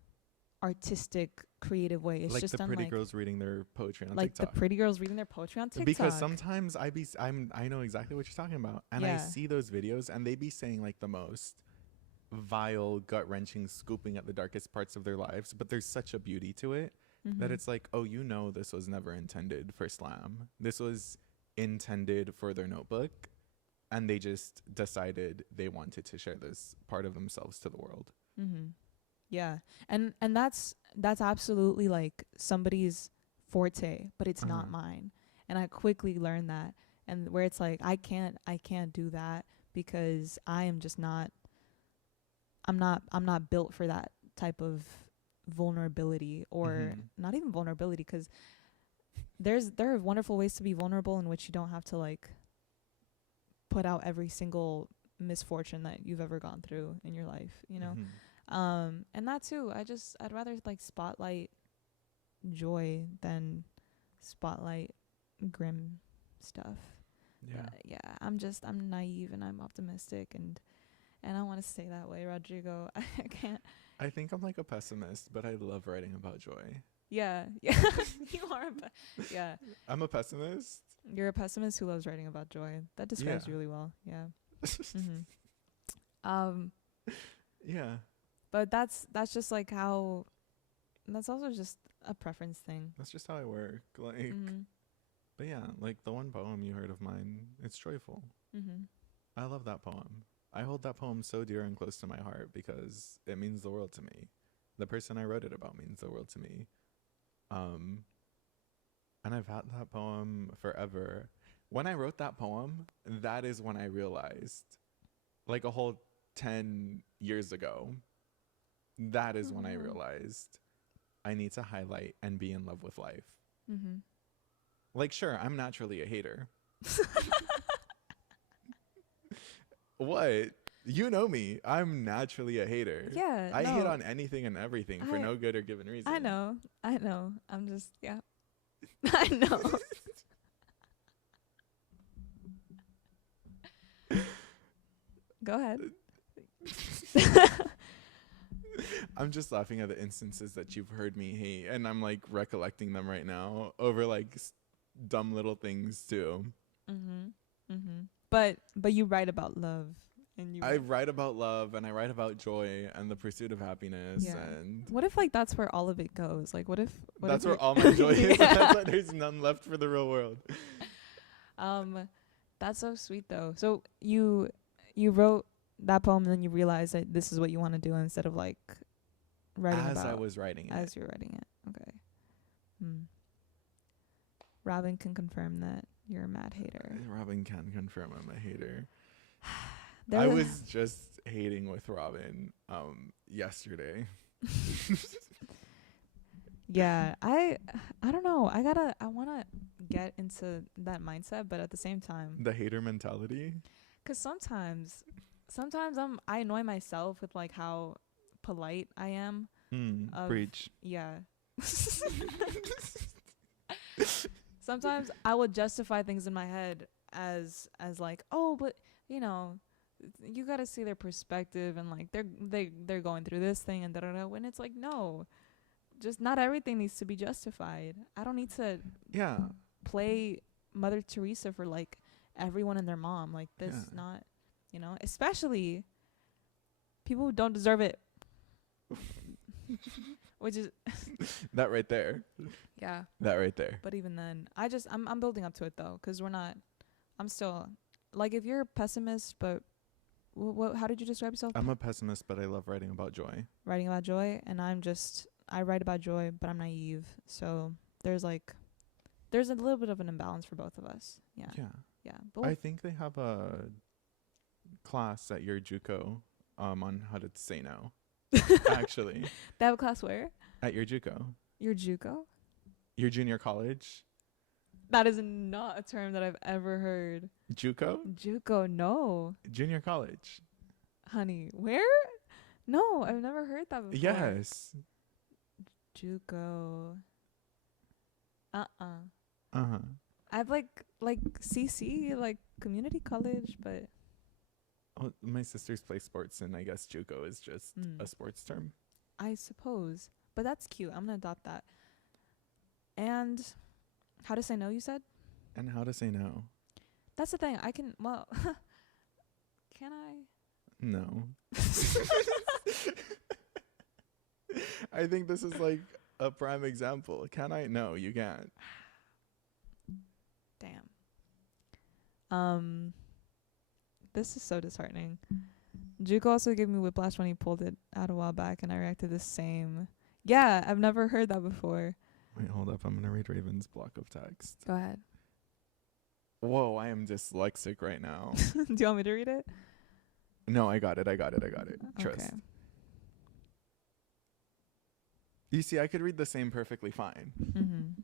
artistic, creative way. It's like just the done pretty like girls reading their poetry on like TikTok. the pretty girls reading their poetry on TikTok. Because sometimes I know exactly what you're talking about, and I see those videos, and they be saying like the most vile, gut-wrenching, scooping at the darkest parts of their lives, but there's such a beauty to it that it's like, oh, you know, this was never intended for slam. This was intended for their notebook, and they just decided they wanted to share this part of themselves to the world. Yeah. And that's absolutely like somebody's forte, but it's not mine. And I quickly learned that. And where it's like I can't do that because I am just not I'm not built for that type of vulnerability, or not even vulnerability, because there are wonderful ways to be vulnerable in which you don't have to like put out every single misfortune that you've ever gone through in your life, you know. And that too, I'd rather like spotlight joy than spotlight grim stuff. I'm naive and I'm optimistic, and I want to stay that way, Rodrigo. I can't. I think I'm like a pessimist, but I love writing about joy. Yeah. You are. Yeah. I'm a pessimist. You're a pessimist who loves writing about joy. That describes you really well. Yeah. Yeah. But that's just like how. That's also just a preference thing. That's just how I work. Like. But yeah, like the one poem you heard of mine, it's joyful. I love that poem. I hold that poem so dear and close to my heart because it means the world to me. The person I wrote it about means the world to me. And I've had that poem forever. When I wrote that poem, that is when I realized, like a whole 10 years ago, that is when I realized I need to highlight and be in love with life. Like, sure, I'm naturally a hater. What? You know me. I'm naturally a hater. Yeah. I hate on anything and everything for no good or given reason. I know. I'm just, yeah. I know. Go ahead. I'm just laughing at the instances that you've heard me hate, and I'm like recollecting them right now over like dumb little things too. But you write about love, and I write about love, and I write about joy and the pursuit of happiness. Yeah. And what if like that's where all of it goes? Like what if that's where all my joy is? That's why there's none left for the real world. That's so sweet though. So you wrote that poem, and then you realized that this is what you want to do instead of like writing as about I was writing it. As you're writing it. Okay. Robin can confirm that you're a mad hater. Robin can confirm I'm a hater. I was just hating with Robin yesterday. Yeah, I don't know. I want to get into that mindset, but at the same time, the hater mentality. 'Cause sometimes I annoy myself with like how polite I am. Preach. Yeah. Sometimes I would justify things in my head as like, oh, but you know, you got to see their perspective, and like they're going through this thing and da-da-da, when it's like, no, just not everything needs to be justified. I don't need to play Mother Teresa for like everyone and their mom. Like this not, you know, especially people who don't deserve it. Which is that right there. Yeah. That right there. But even then, I'm building up to it though, 'cause I'm still like, if you're a pessimist, but how did you describe yourself? I'm a pessimist, but I love writing about joy. Writing about joy, and I write about joy, but I'm naive. So there's a little bit of an imbalance for both of us. Yeah. Yeah. But I think they have a class at your JUCO on how to say no. Actually. They have a class where? At your JUCO. Your JUCO? Your junior college. That is not a term that I've ever heard. JUCO? JUCO, no. Junior college. Honey, where? No, I've never heard that before. Yes. JUCO. Uh-huh. I've like CC, like community college, but oh, my sisters play sports, and I guess JUCO is just a sports term. I suppose. But that's cute. I'm going to adopt that. And how to say no, you said? And how to say no. That's the thing. Can I? No. I think this is like a prime example. Can I? No, you can't. Damn. This is so disheartening. Juke also gave me whiplash when he pulled it out a while back, and I reacted the same. Yeah, I've never heard that before. Wait, hold up. I'm going to read Raven's block of text. Go ahead. Whoa, I am dyslexic right now. Do you want me to read it? No, I got it. Trust. Okay. You see, I could read the same perfectly fine. Mm-hmm.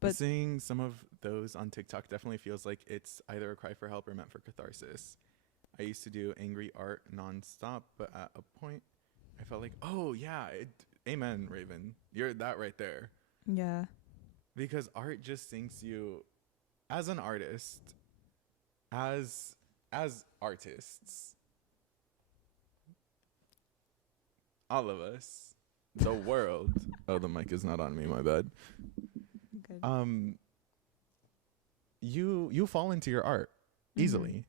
But seeing some of those on TikTok definitely feels like it's either a cry for help or meant for catharsis. I used to do angry art nonstop, but at a point, I felt like, oh, yeah, amen, Raven. You're that right there. Yeah. Because art just sinks you as an artist, as artists, all of us, the world. Oh, the mic is not on me, my bad. Good. You fall into your art easily.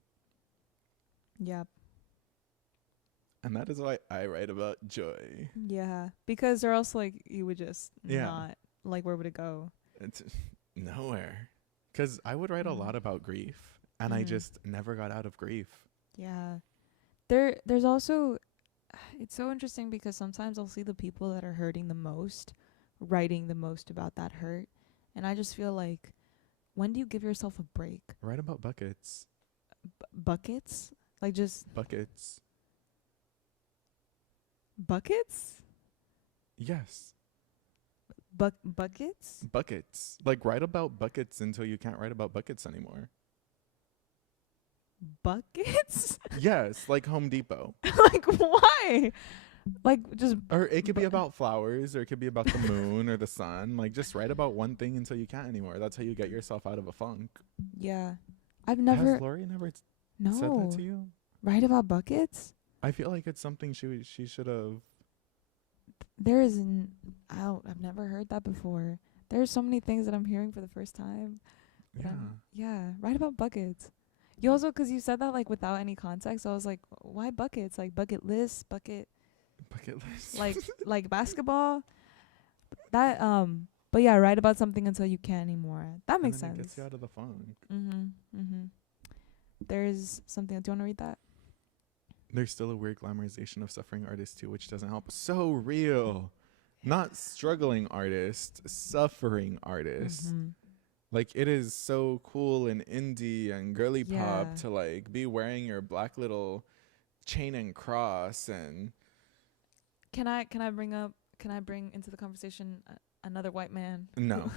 Yep. And that is why I write about joy. Yeah, because or else like you would just not, like, where would it go? It's nowhere. Because I would write a lot about grief, and I just never got out of grief. Yeah. There's also, it's so interesting because sometimes I'll see the people that are hurting the most writing the most about that hurt, and I just feel like, when do you give yourself a break? Write about buckets. Buckets? Like just buckets. Buckets? Yes. Buckets? Buckets. Like, write about buckets until you can't write about buckets anymore. Buckets? Yes, like Home Depot. Like, why? Like, just... Or it could be about flowers, or it could be about the moon or the sun. Like, just write about one thing until you can't anymore. That's how you get yourself out of a funk. Yeah. I've never... Has Lori never said that to you? Write about buckets? I feel like it's something she should have... There is I've never heard that before. There's so many things that I'm hearing for the first time. Yeah. Write about buckets. You also, because you said that like without any context, I was like, why buckets? Like bucket list, bucket list, like basketball. That but yeah, write about something until you can't anymore. That makes sense. It gets you out of the funk. There's something. Do you want to read that? There's still a weird glamorization of suffering artists too, which doesn't help. So real. Not struggling artists, suffering artists. Like, it is so cool and indie and girly pop to like be wearing your black little chain and cross. And can I bring into the conversation another white man? No.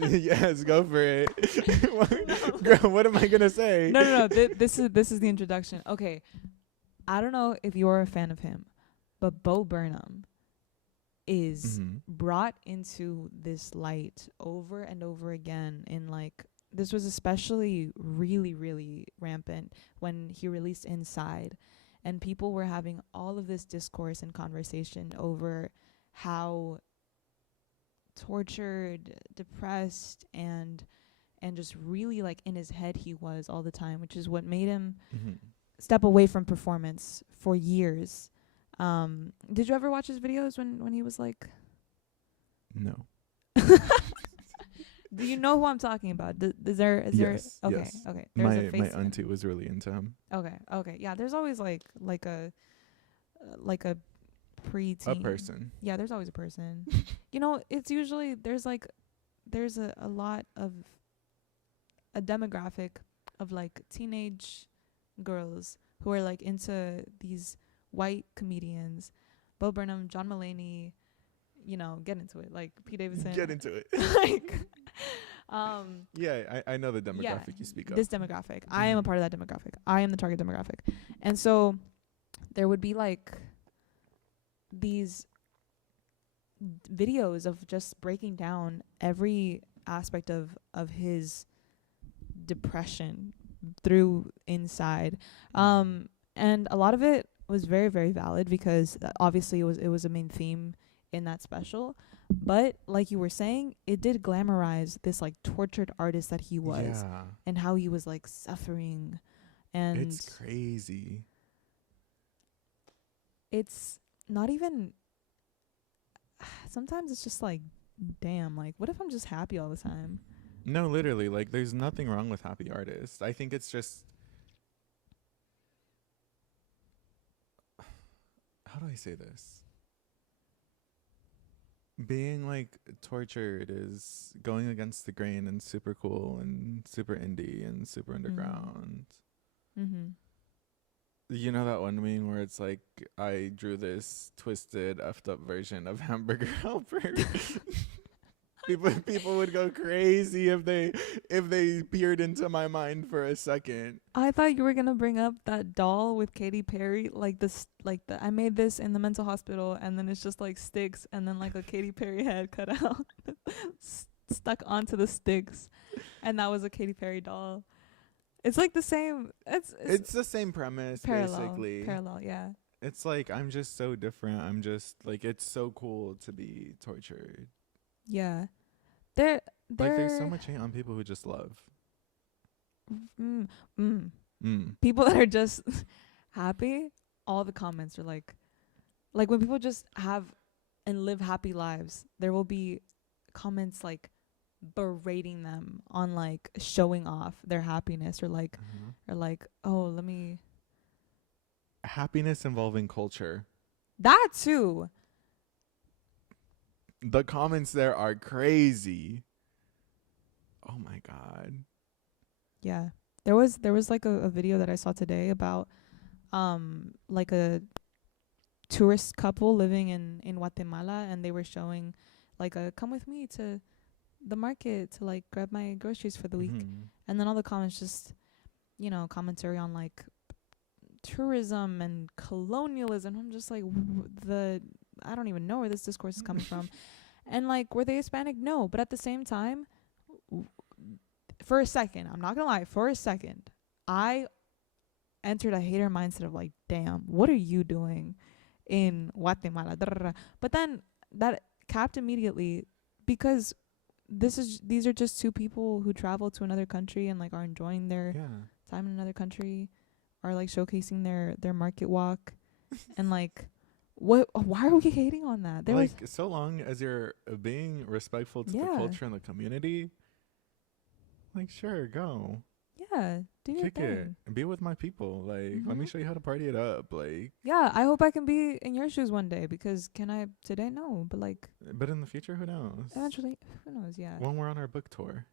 Yes, go for it. Girl, what am I gonna say? No. This is the introduction. Okay. I don't know if you're a fan of him, but Bo Burnham is brought into this light over and over again. In like, this was especially really, really rampant when he released Inside, and people were having all of this discourse and conversation over how tortured, depressed, and just really like in his head he was all the time, which is what made him step away from performance for years. Did you ever watch his videos when he was like... No. Do you know who I'm talking about? Is there okay, yes. Okay. There's a face my auntie was really into him. Okay. Yeah, there's always like a preteen. A person. Yeah, there's always a person. You know, it's usually there's a lot of a demographic of like teenage girls who are like into these white comedians. Bo Burnham, John Mulaney, you know, get into it. Like Pete Davidson. Get into it. Like yeah, I know the demographic you speak of. This demographic. I am a part of that demographic. I am the target demographic. And so there would be like these videos of just breaking down every aspect of his depression through Inside. And a lot of it was very, very valid because obviously it was a main theme in that special. But like you were saying, it did glamorize this like tortured artist that he was, and how he was like suffering. And it's crazy. It's not even, sometimes it's just like, damn, like what if I'm just happy all the time? No, literally, like there's nothing wrong with happy artists. I think it's just do I say this? Being like tortured is going against the grain and super cool and super indie and super underground. Mm-hmm. You know that one meme where it's like, I drew this twisted, effed up version of Hamburger Helper. People would go crazy if they peered into my mind for a second. I thought you were gonna bring up that doll with Katy Perry, I made this in the mental hospital, and then it's just like sticks, and then like a Katy Perry head cut out, stuck onto the sticks, and that was a Katy Perry doll. It's like the same. It's the same premise, basically. Parallel, yeah. It's like, I'm just so different. I'm just like, it's so cool to be tortured. Yeah. There's so much hate on people who just love. People that are just happy, all the comments are like when people just have and live happy lives, there will be comments like berating them on like showing off their happiness or like oh, let me. Happiness involving culture. That too. The comments there are crazy. Oh my God. Yeah. There was like a video that I saw today about like a tourist couple living in Guatemala, and they were showing like come with me to the market to like grab my groceries for the week. And then all the comments just, commentary on like tourism and colonialism. I'm just like, I don't even know where this discourse is coming from. And like, were they Hispanic? No. But at the same time, for a second, I'm not gonna lie, for a second, I entered a hater mindset of like, damn, what are you doing in Guatemala? But then that capped immediately, because these are just two people who travel to another country and like are enjoying their time in another country, are like showcasing their market walk. And like, why are we hating on that? So long as you're being respectful to the culture and the community, like, sure, go. Yeah, do your Kick thing. it and be with my people. Like, let me show you how to party it up. Like, yeah, I hope I can be in your shoes one day, because can I today? No, but like. But in the future, who knows? Eventually, who knows? Yeah. When we're on our book tour.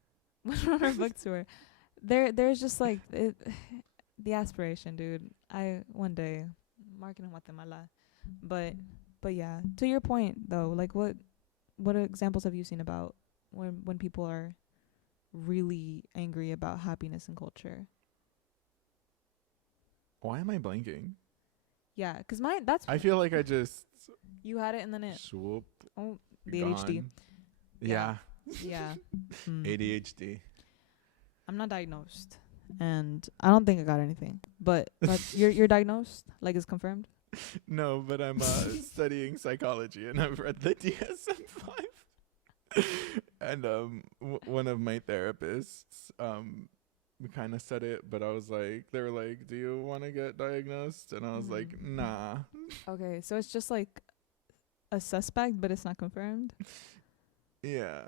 There's just like the aspiration, dude. One day marking in Guatemala, but yeah. To your point though, like what examples have you seen about when people are really angry about happiness and culture? Why am I blanking? Yeah, 'cause I feel like I just. You had it and then it. Swoop. Oh, the gone. ADHD. Yeah. Yeah. ADHD. I'm not diagnosed, and I don't think I got anything. But you're diagnosed? Like, it's confirmed? No, but I'm studying psychology, and I've read the DSM-5. And one of my therapists kind of said it, but I was like, they were like, do you want to get diagnosed? And I was like, nah. Okay, so it's just like a suspect, but it's not confirmed? Yeah.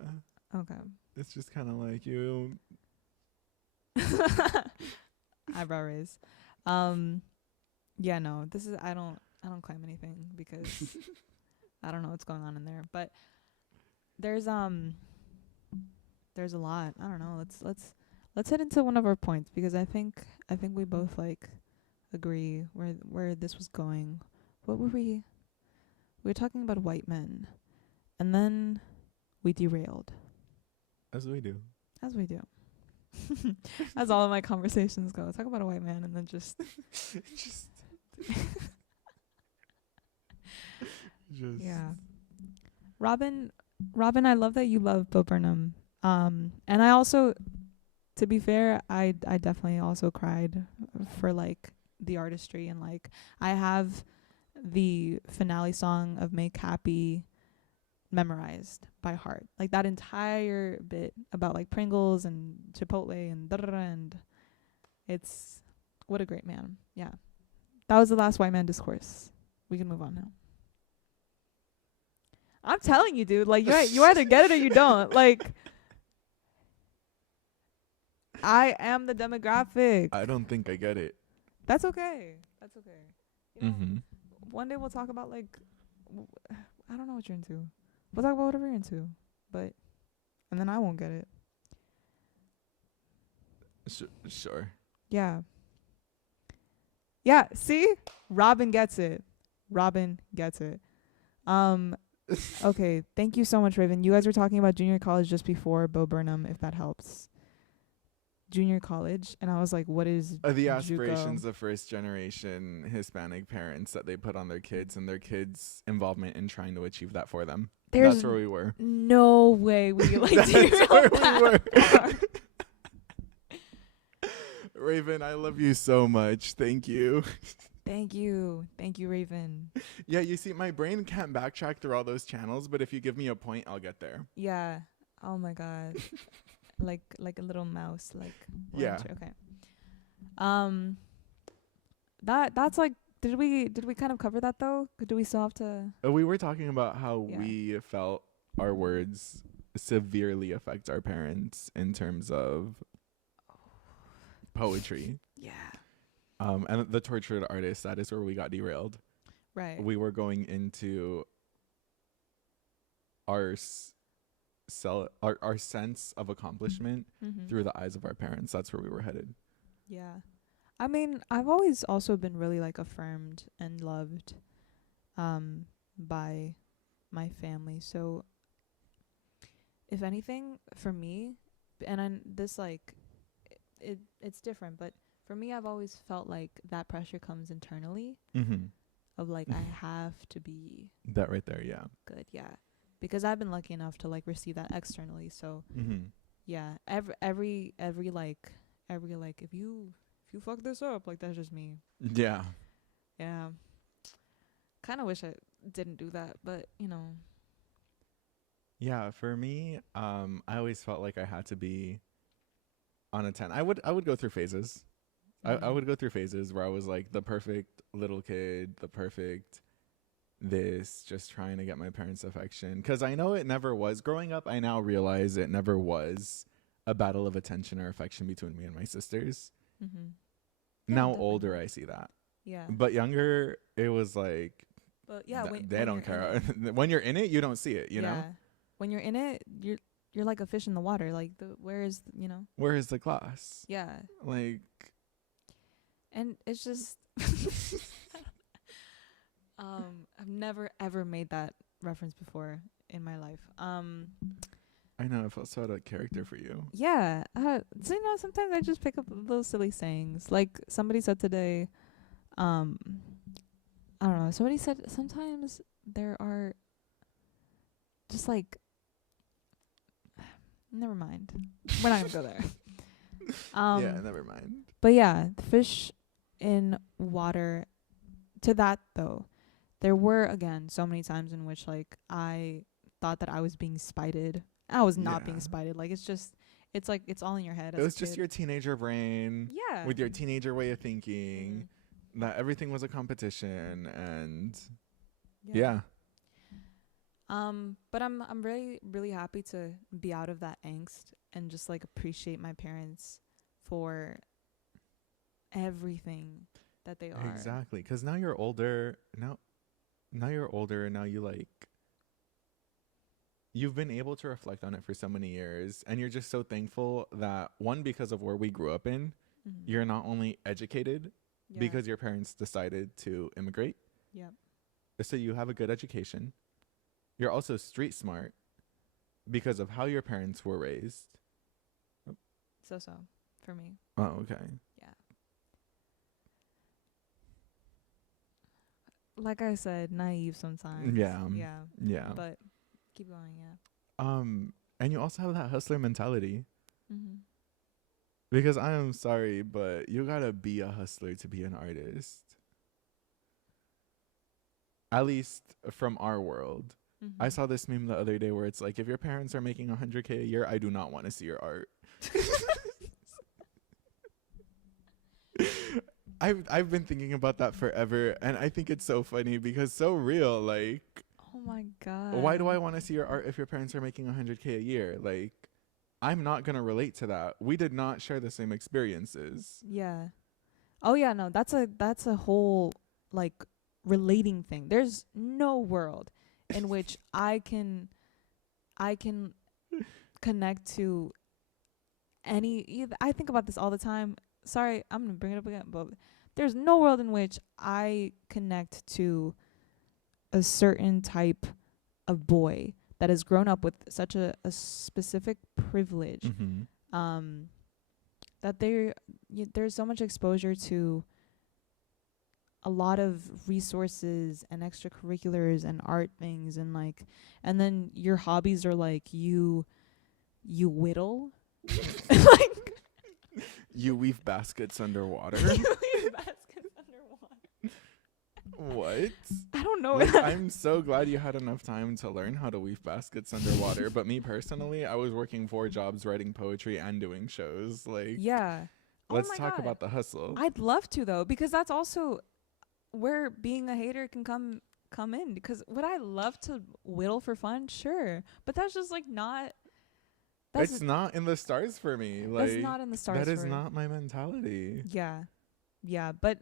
Okay. It's just kind of like you. Eyebrow raise. Yeah, no, this is, I don't claim anything, because I don't know what's going on in there, but there's a lot. I don't know. Let's head into one of our points, because I think we both like agree where this was going. What were we? We were talking about white men, and then we derailed. As we do. As all of my conversations go. Talk about a white man and then just yeah. Robin, I love that you love Bo Burnham. And I also, to be fair, I definitely also cried for like the artistry, and like I have the finale song of Make Happy memorized by heart. Like that entire bit about like Pringles and Chipotle and it's, what a great man. Yeah. That was the last white man discourse. We can move on now. I'm telling you, dude, like you either get it or you don't. Like, I am the demographic. I don't think I get it. That's okay. You know, one day we'll talk about like, I don't know what you're into. We'll talk about whatever you're into, and then I won't get it. Sure. Yeah. Yeah. See, Robin gets it. Okay. Thank you so much, Raven. You guys were talking about junior college just before Bo Burnham, if that helps. Junior college, and I was like, what is the aspirations of first generation Hispanic parents that they put on their kids and their kids' involvement in trying to achieve that for them? That's where we were. No way we like That's where we were. Raven, I love you so much. Thank you. Thank you, Raven. Yeah, you see, my brain can't backtrack through all those channels, but if you give me a point, I'll get there. Yeah. Oh my god. like a little mouse, like. Yeah. Okay. That's like. Did we kind of cover that though? Do we still have to? We were talking about how we felt our words severely affect our parents in terms of poetry. Yeah. And the tortured artist, that is where we got derailed. Right. We were going into our sense of accomplishment through the eyes of our parents. That's where we were headed. Yeah. I mean, I've always also been really like affirmed and loved by my family. So if anything, for me, and this like it's different, but for me, I've always felt like that pressure comes internally of like I have to be that right there. Yeah. Good. Yeah. Because I've been lucky enough to like receive that externally. So yeah, every like if you fuck this up, like that's just me. Yeah. Yeah. Kind of wish I didn't do that, but you know. Yeah, for me, I always felt like I had to be on a 10. I would go through phases. I would go through phases where I was like the perfect little kid, the perfect this, just trying to get my parents' affection. Because I know it never was. Growing up, I now realize it never was a battle of attention or affection between me and my sisters. Now older, I see that. Yeah. But younger, it was like, but yeah, they don't care. When you're in it, you don't see it, you know? When you're in it, you're like a fish in the water. Like, where is the glass? Yeah. Like. And it's just, I've never ever made that reference before in my life. I know, it felt so out of character for you. Yeah. So, you know, sometimes I just pick up those silly sayings. Like somebody said today, I don't know. Somebody said sometimes there are just like, never mind. We're not gonna go there. Yeah, never mind. But yeah, the fish in water. To that though, there were again so many times in which like I thought that I was being spited. I was not being spited. Like it's like it's all in your head. It was just your teenager brain. Yeah. With your teenager way of thinking, that everything was a competition, and yeah. But I'm really really happy to be out of that angst and just like appreciate my parents for everything that they are. Exactly, because now you're older. Now you're older, and now you've been able to reflect on it for so many years, and you're just so thankful that, one, because of where we grew up in, you're not only educated because your parents decided to immigrate. Yep. So you have a good education. You're also street smart because of how your parents were raised. So for me. Oh, okay. Yeah. Like I said, naive sometimes. Yeah. Yeah. But keep going, yeah. And you also have that hustler mentality. Because I am sorry, but you gotta be a hustler to be an artist. At least from our world. I saw this meme the other day where it's like, if your parents are making $100K a year, I do not want to see your art. I've been thinking about that forever, and I think it's so funny because so real. Like, oh my god, why do I want to see your art if your parents are making $100K a year? Like, I'm not gonna relate to that. We did not share the same experiences. Yeah. Oh yeah, no, that's a whole like relating thing. There's no world in which I can connect to I think about this all the time. Sorry, I'm gonna bring it up again, but there's no world in which I connect to a certain type of boy that has grown up with such a specific privilege, that there's so much exposure to a lot of resources and extracurriculars and art things, and like, and then your hobbies are like you whittle, like you weave baskets underwater. You weave baskets underwater. What? I don't know. Like, I'm so glad you had enough time to learn how to weave baskets underwater. But me personally, I was working 4 jobs, writing poetry and doing shows. Like, yeah. Let's talk about the hustle. I'd love to, though, because that's also where being a hater can come in. Because would I love to whittle for fun? Sure. But that's just like not. It's not in the stars for me. Like, that's not in the stars. That is not my mentality. Yeah. Yeah. But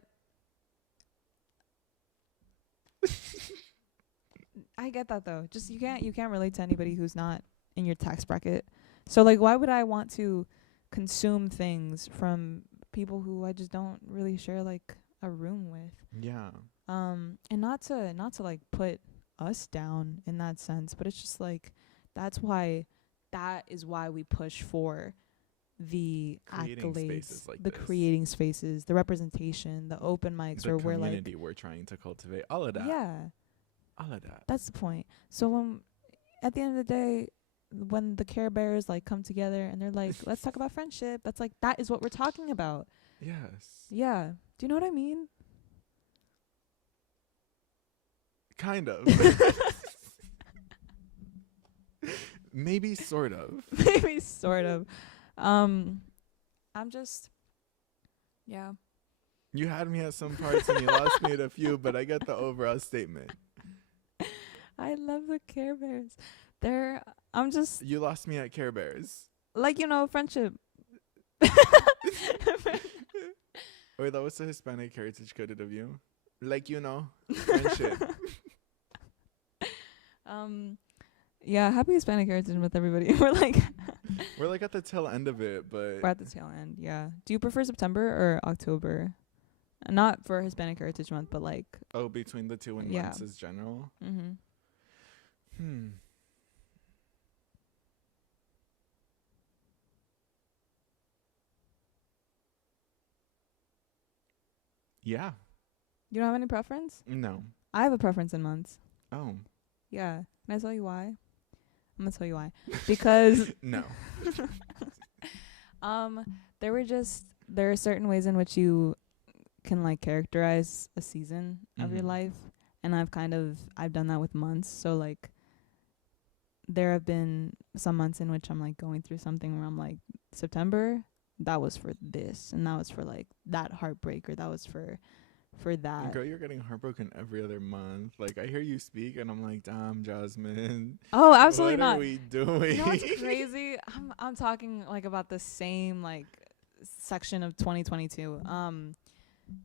I get that, though. Just you can't relate to anybody who's not in your tax bracket. So like, why would I want to consume things from people who I just don't really share like a room with? Yeah. And not to like put us down in that sense, but it's just like that is why we push for the creating accolades, like creating spaces, the representation, the open mics, where we're like community we're trying to cultivate, all of that. Yeah. All of that. That's the point. So when at the end of the day, when the Care Bears like come together and they're like, let's talk about friendship, that's like, that is what we're talking about. Yes. Yeah. Do you know what I mean? Kind of. Maybe sort of. Maybe sort of. I'm just, yeah. You had me at some parts and you lost me at a few, but I get the overall statement. I love the Care Bears. You lost me at Care Bears. Like, friendship. Wait, that was the Hispanic heritage coded of you. Like, friendship. Yeah, happy Hispanic Heritage Month, everybody. We're like at the tail end of it, but we're at the tail end. Yeah. Do you prefer September or October? Not for Hispanic Heritage Month, but like. Oh, between the two months as general. Yeah. You don't have any preference? No. I have a preference in months. Oh. Yeah. Can I tell you why? I'm gonna tell you why. Because no. there are certain ways in which you can like characterize a season of your life, and I've done that with months. So like there have been some months in which I'm like going through something where I'm like, September, that was for this, and that was for like that heartbreak, or that was for that. Girl, you're getting heartbroken every other month. Like, I hear you speak and I'm like, damn, Jasmine. Oh, absolutely not. What are we doing? You know what's crazy? I'm talking like about the same like section of 2022.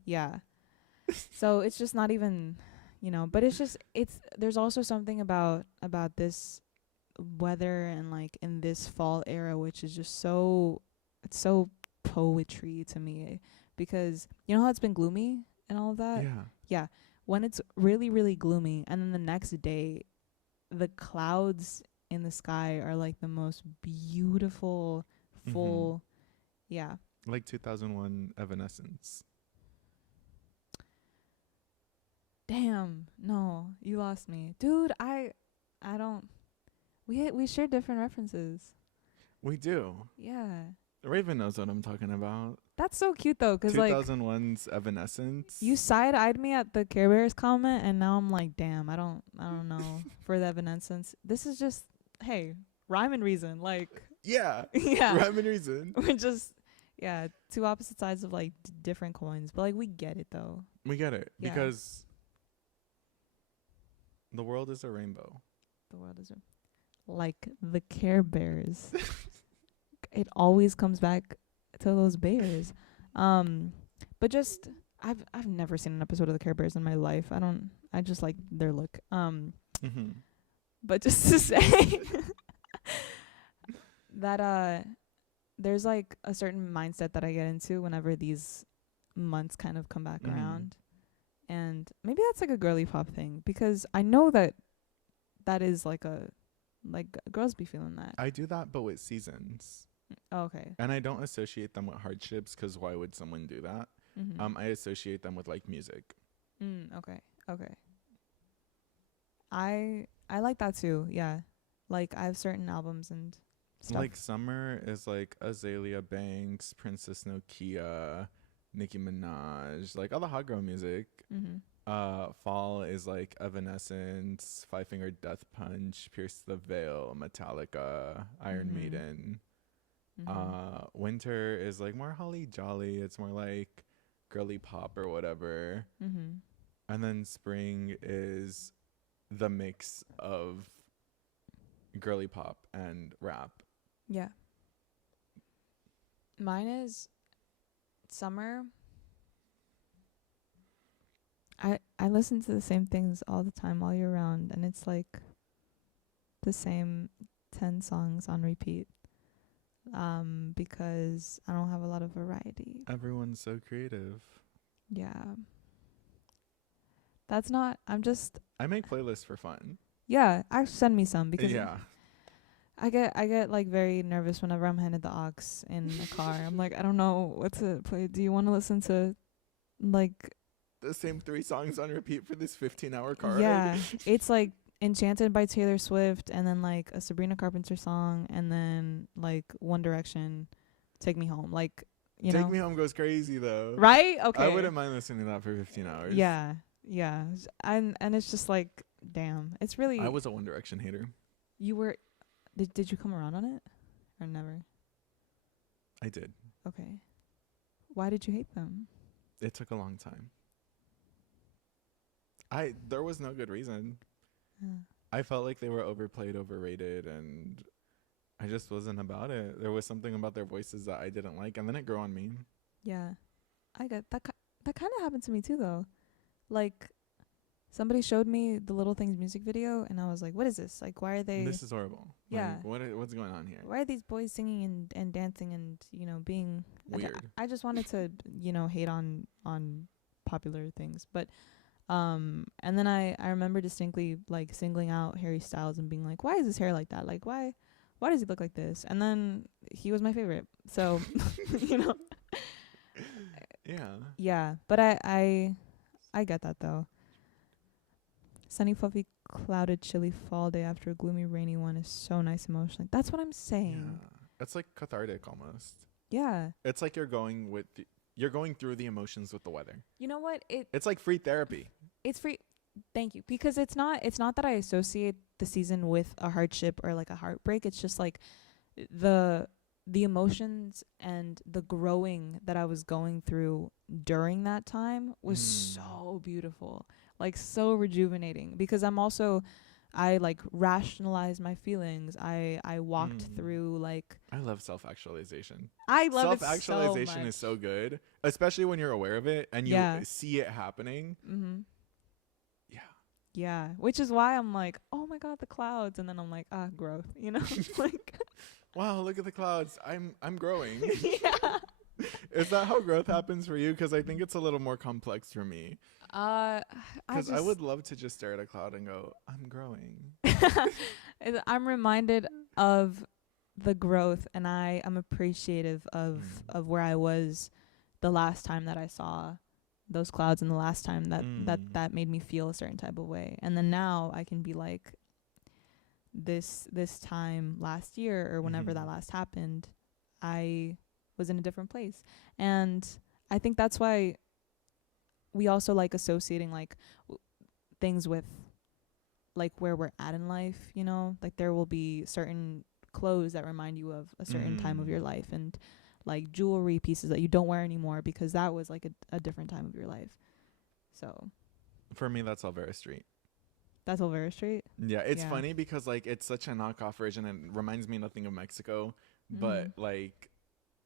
Yeah. So it's just not even, but there's also something about this weather and like in this fall era, which is just it's so poetry to me, because you know how it's been gloomy and all of that? Yeah. When it's really, really gloomy, and then the next day, the clouds in the sky are like the most beautiful, full, yeah. Like 2001 Evanescence. Damn, no, you lost me. Dude, I don't, we share different references. We do. Yeah. Raven knows what I'm talking about. That's so cute though, cause 2001's Evanescence. You side-eyed me at the Care Bears comment, and now I'm like, damn, I don't know for the Evanescence. This is just, hey, rhyme and reason, like. Yeah. Yeah. Rhyme and reason. We're just, two opposite sides of like different coins, but like we get it though. We get it because the world is a rainbow. The world is like the Care Bears. It always comes back to those bears. But just I've never seen an episode of the Care Bears in my life. I just like their look. But just to say that there's like a certain mindset that I get into whenever these months kind of come back around. And maybe that's like a girly pop thing, because I know that is like girls be feeling that. I do that, but with seasons. Oh, okay. And I don't associate them with hardships, because why would someone do that? I associate them with like music. Okay. I like that too. Yeah. Like I have certain albums and stuff. Like summer is like Azalea Banks, Princess Nokia, Nicki Minaj, like all the hot girl music. Fall is like Evanescence, Five Finger Death Punch, Pierce the Veil, Metallica, Iron Maiden. Winter is like more holly jolly. It's more like girly pop or whatever. And then spring is the mix of girly pop and rap. Yeah. Mine is summer. I listen to the same things all the time, all year round, and it's like the same 10 songs on repeat. Because I don't have a lot of variety. Everyone's so creative. Yeah. That's not, I make playlists for fun. Yeah, actually send me some, because yeah. I get like very nervous whenever I'm handed the aux in the car. I'm like, I don't know what to play. Do you want to listen to like the same 3 songs on repeat for this 15-hour car yeah, ride? It's like Enchanted by Taylor Swift, and then like a Sabrina Carpenter song, and then like One Direction, Take Me Home. Like, you know. Take Me Home goes crazy though. Right? Okay. I wouldn't mind listening to that for 15 hours. Yeah. Yeah. And it's just like, damn. It's really. I was a One Direction hater. You were. Did you come around on it? Or never? I did. Okay. Why did you hate them? It took a long time. There was no good reason. I felt like they were overplayed, overrated, and I just wasn't about it. There was something about their voices that I didn't like, and then it grew on me. Yeah. I get that. That kind of happened to me too, though. Like, somebody showed me the Little Things music video, and I was like, what is this? Like, why are they... This is horrible. Yeah. Like, what's going on here? Why are these boys singing and dancing and, you know, being... Weird. I just wanted to, you know, hate on popular things. But, and then I remember distinctly, like, singling out Harry Styles and being like, why is his hair like that? Like, why does he look like this? And then he was my favorite. So, you know. Yeah. Yeah. But I get that, though. Sunny, fluffy, clouded, chilly fall day after a gloomy, rainy one is so nice emotionally. That's what I'm saying. Yeah. It's like cathartic almost. Yeah. It's like you're going through the emotions with the weather. You know what? It's like free therapy. It's free. Thank you. Because it's not that I associate the season with a hardship or like a heartbreak. It's just like the emotions and the growing that I was going through during that time was so beautiful. Like so rejuvenating, because I like rationalized my feelings. I walked through like. I love self-actualization. I love it so much. Self-actualization is so good, especially when you're aware of it and you see it happening. Yeah. Yeah, which is why I'm like, oh my God, the clouds, and then I'm like, growth. You know, like. Wow, look at the clouds. I'm growing. Yeah. Is that how growth happens for you? Because I think it's a little more complex for me. Because I would love to just stare at a cloud and go, I'm growing. I'm reminded of the growth, and I am appreciative of where I was the last time that I saw those clouds, and the last time that made me feel a certain type of way. And then now I can be like, this time last year or whenever that last happened, I was in a different place. And I think that's why we also like associating like things with like where we're at in life, you know, like there will be certain clothes that remind you of a certain time of your life, and like jewelry pieces that you don't wear anymore because that was like a different time of your life. So for me, that's Alvera Street. That's Olvera Street? Yeah, it's funny because like it's such a knockoff version and reminds me nothing of Mexico, but like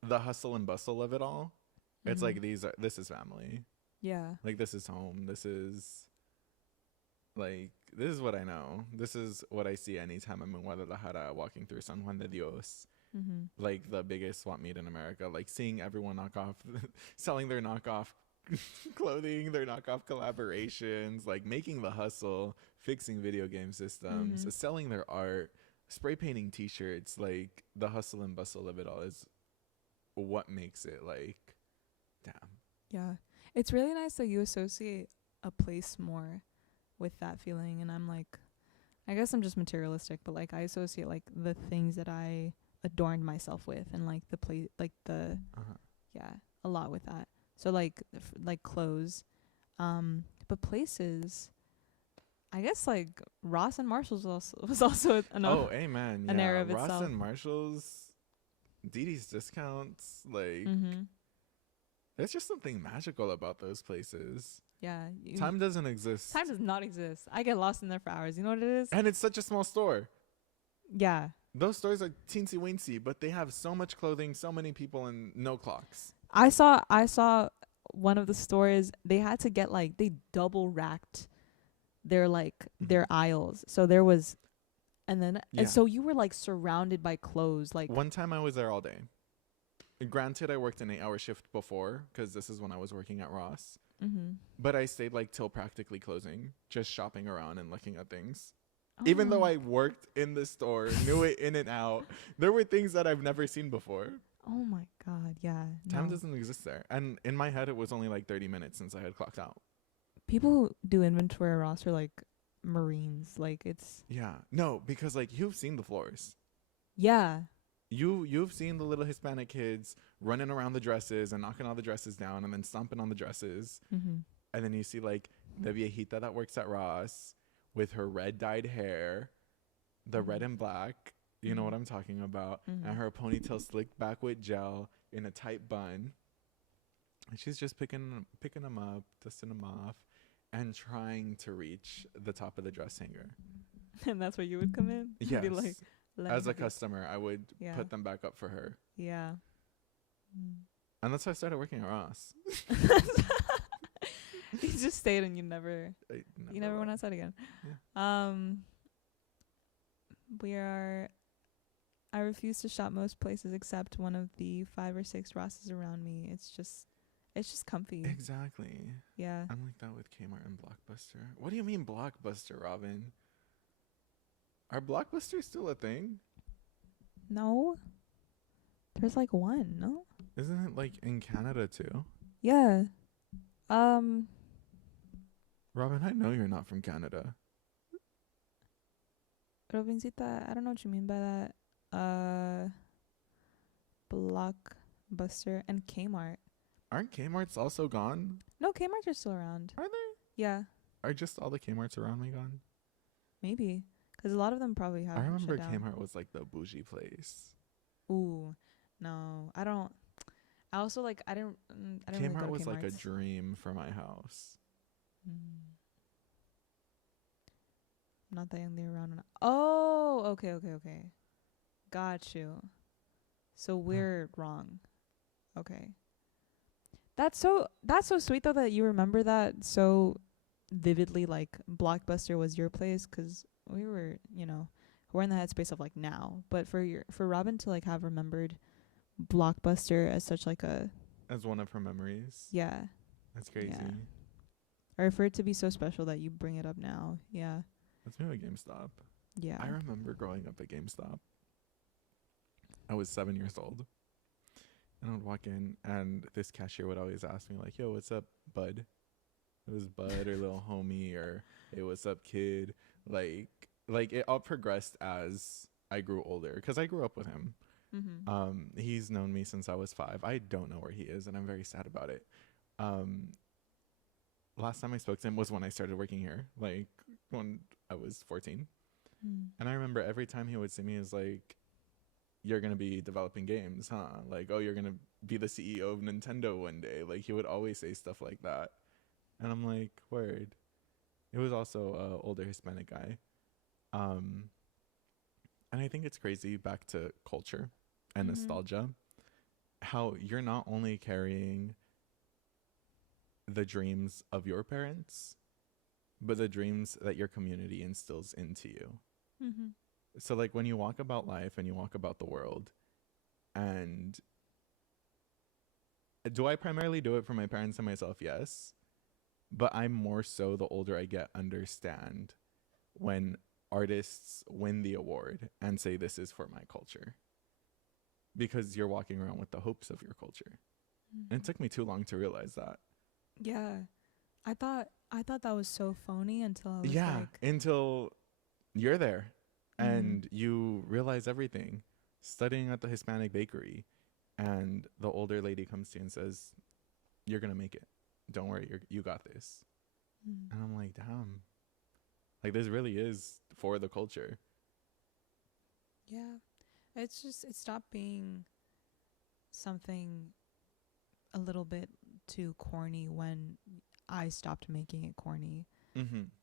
the hustle and bustle of it all, it's like this is family. Yeah. Like, this is home. This is what I know. This is what I see anytime I'm in Guadalajara walking through San Juan de Dios. Like, the biggest swap meet in America. Like, seeing everyone knock off, selling their knockoff clothing, their knockoff collaborations, like making the hustle, fixing video game systems, selling their art, spray painting t-shirts. Like, the hustle and bustle of it all is what makes it, like, damn. Yeah. It's really nice that you associate a place more with that feeling. And I'm like, I guess I'm just materialistic, but like I associate like the things that I adorned myself with, and like the place, like the yeah, a lot with that. So like like clothes, but places, I guess like Ross and Marshalls was also an amen. an era of Ross itself. and Marshalls, Didi's discounts, like there's just something magical about those places. Yeah. Time doesn't exist. Time does not exist. I get lost in there for hours. You know what it is? And it's such a small store. Yeah. Those stores are teensy weensy, but they have so much clothing, so many people, and no clocks. I saw one of the stores, they had to get like, they double racked their like their aisles. So there was, and so you were like surrounded by clothes. Like, one time I was there all day. Granted, I worked an 8-hour shift before, because this is when I was working at Ross. But I stayed like till practically closing, just shopping around and looking at things. Even though I worked in the store, knew it in and out, there were things that I've never seen before. Oh my God, yeah. Time doesn't exist there. And in my head, it was only like 30 minutes since I had clocked out. People who do inventory at Ross are like Marines. Like, it's... Yeah. No, because like you've seen the floors. Yeah. You've seen the little Hispanic kids running around the dresses and knocking all the dresses down and then stomping on the dresses. And then you see like the viejita that works at Ross with her red dyed hair, the red and black, you know what I'm talking about, and her ponytail slicked back with gel in a tight bun. And she's just picking them up, dusting them off, and trying to reach the top of the dress hanger. And that's where you would come in? Yes. Be like, as a customer, I would put them back up for her. Yeah. And that's how I started working at Ross. You just stayed and you never went outside again. Yeah. I refuse to shop most places except one of the 5 or 6 Rosses around me. It's just comfy. Exactly. Yeah. I'm like that with Kmart and Blockbuster. What do you mean Blockbuster, Robin? Are Blockbusters still a thing? No. There's like one, no? Isn't it like in Canada too? Yeah. Robin, I know you're not from Canada. Robinsita, I don't know what you mean by that. Blockbuster and Kmart. Aren't Kmart's also gone? No, Kmart's are still around. Are they? Yeah. Are just all the Kmart's around me gone? Maybe. Because a lot of them probably have. I remember shut down. Kmart was like the bougie place. Ooh. No, I don't. I also like, I didn't really go Kmart to was like a Kmart's. dream for my house. Not that young, they were around. Oh, okay. Got you. So we're wrong. Okay. That's so sweet though that you remember that so vividly. Like Blockbuster was your place, 'cause we were, we're in the headspace of like now. But for Robin to like have remembered Blockbuster as such like as one of her memories. Yeah. That's crazy. Yeah. Or for it to be so special that you bring it up now. Yeah. Let's move at GameStop. Yeah. I remember growing up at GameStop. I was 7 years old. And I would walk in, and this cashier would always ask me, like, yo, what's up, bud? It was bud or little homie or, hey, what's up, kid? Like it all progressed as I grew older, because I grew up with him. He's known me since I was 5. I don't know where he is, and I'm very sad about it. Last time I spoke to him was when I started working here, like when I was 14. And I remember every time he would see me, is like, you're going to be developing games, huh? Like, oh, you're going to be the CEO of Nintendo one day. Like, he would always say stuff like that. And I'm like, word. It was also an older Hispanic guy. And I think it's crazy, back to culture and nostalgia, how you're not only carrying the dreams of your parents, but the dreams that your community instills into you. Mm-hmm. So like when you walk about life and you walk about the world, and do I primarily do it for my parents and myself? Yes. But I'm more so, the older I get, understand when artists win the award and say this is for my culture, because you're walking around with the hopes of your culture. Mm-hmm. And it took me too long to realize that. Yeah. I thought that was so phony until I was until you're there and you realize everything. Studying at the Hispanic bakery, and the older lady comes to you and says, "You're gonna make it. Don't worry, you got this." And I'm like, damn, like this really is for the culture. Yeah, it stopped being something a little bit too corny when I stopped making it corny.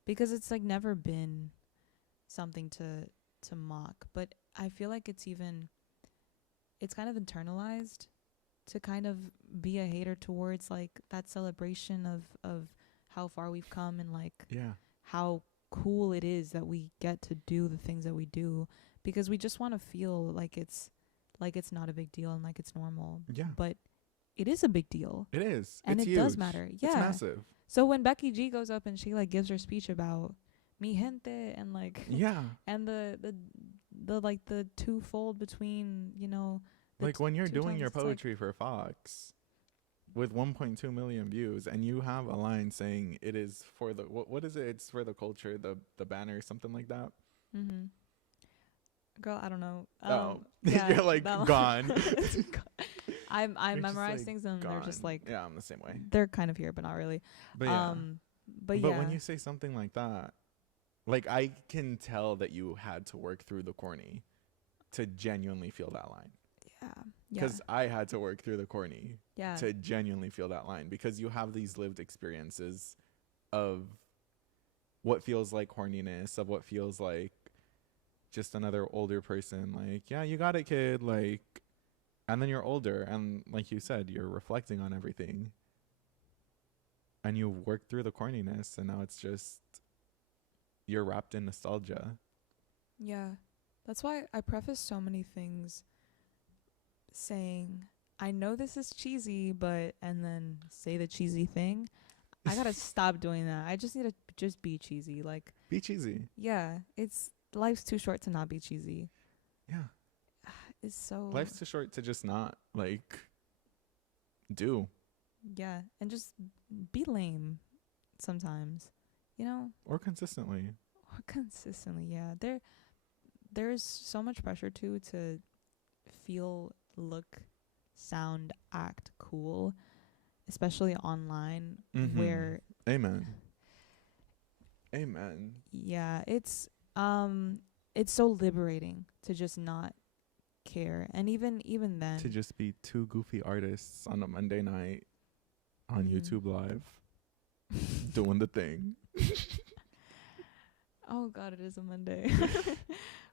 Because it's like never been something to mock, but I feel like it's kind of internalized to kind of be a hater towards like that celebration of how far we've come, and like how cool it is that we get to do the things that we do, because we just want to feel like it's not a big deal and like it's normal. But it is a big deal. It is. And it's it huge. does matter. Yeah. It's massive. So when Becky G goes up and she like gives her speech about mi gente and like and the like the twofold between, you know, like when you're doing your poetry for Fox with 1.2 million views and you have a line saying it is for the what is it? It's for the culture, the banner, something like that. Girl, I don't know. You're like gone. I memorize things and gone. They're just like, yeah, I'm the same way. They're kind of here, but not really. But but when you say something like that, like I can tell that you had to work through the corny to genuinely feel that line. Because I had to work through the corny to genuinely feel that line, because you have these lived experiences of what feels like horniness, of what feels like just another older person like, yeah, you got it, kid, like, and then you're older and like you said, you're reflecting on everything and you work through the corniness, and now it's just you're wrapped in nostalgia. That's why I preface so many things saying, I know this is cheesy, but, and then say the cheesy thing. I gotta stop doing that. I just need to just be cheesy. Like, be cheesy. It's life's too short to not be cheesy. It's so, life's too short to just not like do. And just be lame sometimes, you know, or consistently. There's so much pressure to feel, look, sound, act cool, especially online, where Amen. It's so liberating to just not care, and even then to just be two goofy artists on a Monday night on YouTube Live doing the thing. Oh God, it is a Monday.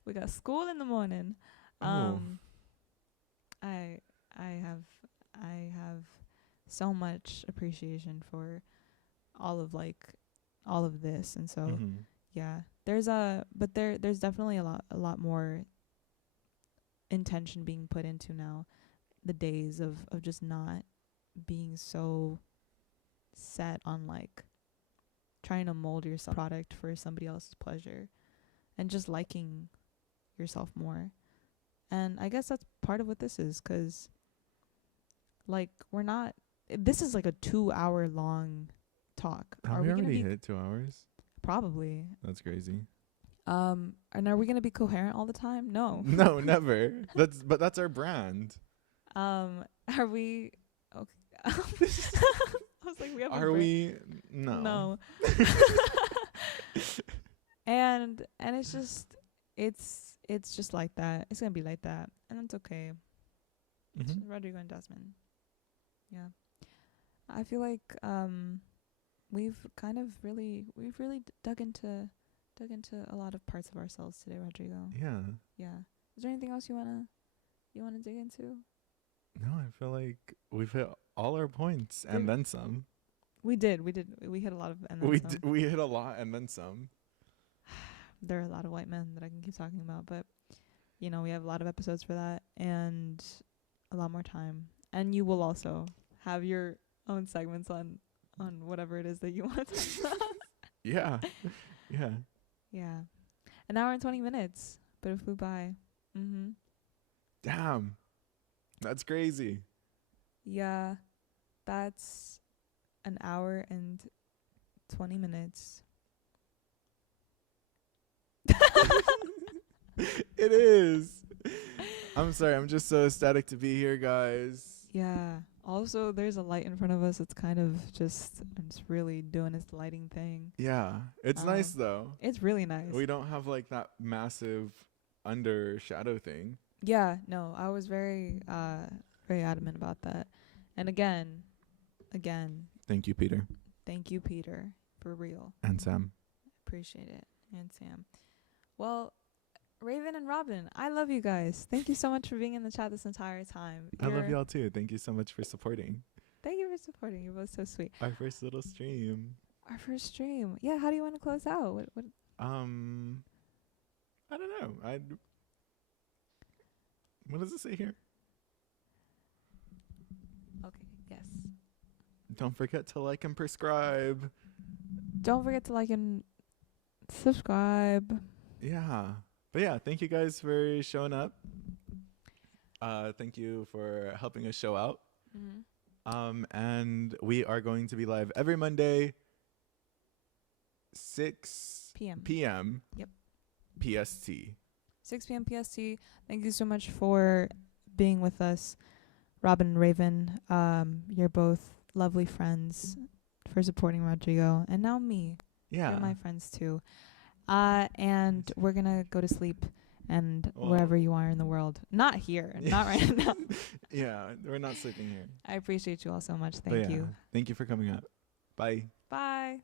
We got school in the morning. I have so much appreciation for all of this, and so there's definitely a lot more intention being put into now the days of just not being so set on like trying to mold yourself product for somebody else's pleasure, and just liking yourself more. And I guess that's part of what this is, 'cause like this is like a 2-hour long talk. Have we already hit 2 hours? Probably. That's crazy. And are we gonna be coherent all the time? No. No, never. That's our brand. Are we? Okay. I was like, we have. Are we? No. And it's just like that. It's gonna be like that, and it's okay. It's Rodrigo and Jasmine. Yeah, I feel like we've really dug into a lot of parts of ourselves today, Rodrigo. Yeah. Is there anything else you wanna dig into? No, I feel like we've hit all our points and then some. We hit a lot of and then some. We hit a lot and then some. There are a lot of white men that I can keep talking about, but you know, we have a lot of episodes for that and a lot more time. And you will also have your own segments on whatever it is that you want to talk about. Yeah. Yeah. Yeah. An hour and 20 minutes, but it flew by. Mm-hmm. Damn. That's crazy. Yeah. That's an hour and 20 minutes. It is. I'm sorry. I'm just so ecstatic to be here, guys. Yeah. Also, there's a light in front of us. It's kind of it's really doing its lighting thing. Yeah. It's nice, though. It's really nice. We don't have, like, that massive under shadow thing. Yeah. No, I was very adamant about that. And again. Thank you, Peter. Thank you, Peter. For real. And Sam. Appreciate it. And Sam. Well, Raven and Robin, I love you guys. Thank you so much for being in the chat this entire time. I love y'all too. Thank you so much for supporting. Thank you for supporting. You're both so sweet. Our first little stream. Yeah, how do you want to close out? What I don't know. What does it say here? Okay, yes. Don't forget to like and subscribe. Don't forget to like and subscribe. Yeah. But yeah, thank you guys for showing up. Thank you for helping us show out. Mm-hmm. And we are going to be live every Monday, 6 p.m. Yep. PST. 6 p.m. PST. Thank you so much for being with us, Robin and Raven. You're both lovely friends, for supporting Rodrigo, and now me. Yeah. You're my friends too. And we're gonna go to sleep and wherever you are in the world. Not here. Not right now. Yeah, we're not sleeping here. I appreciate you all so much. Thank you. Thank you for coming up. Bye. Bye.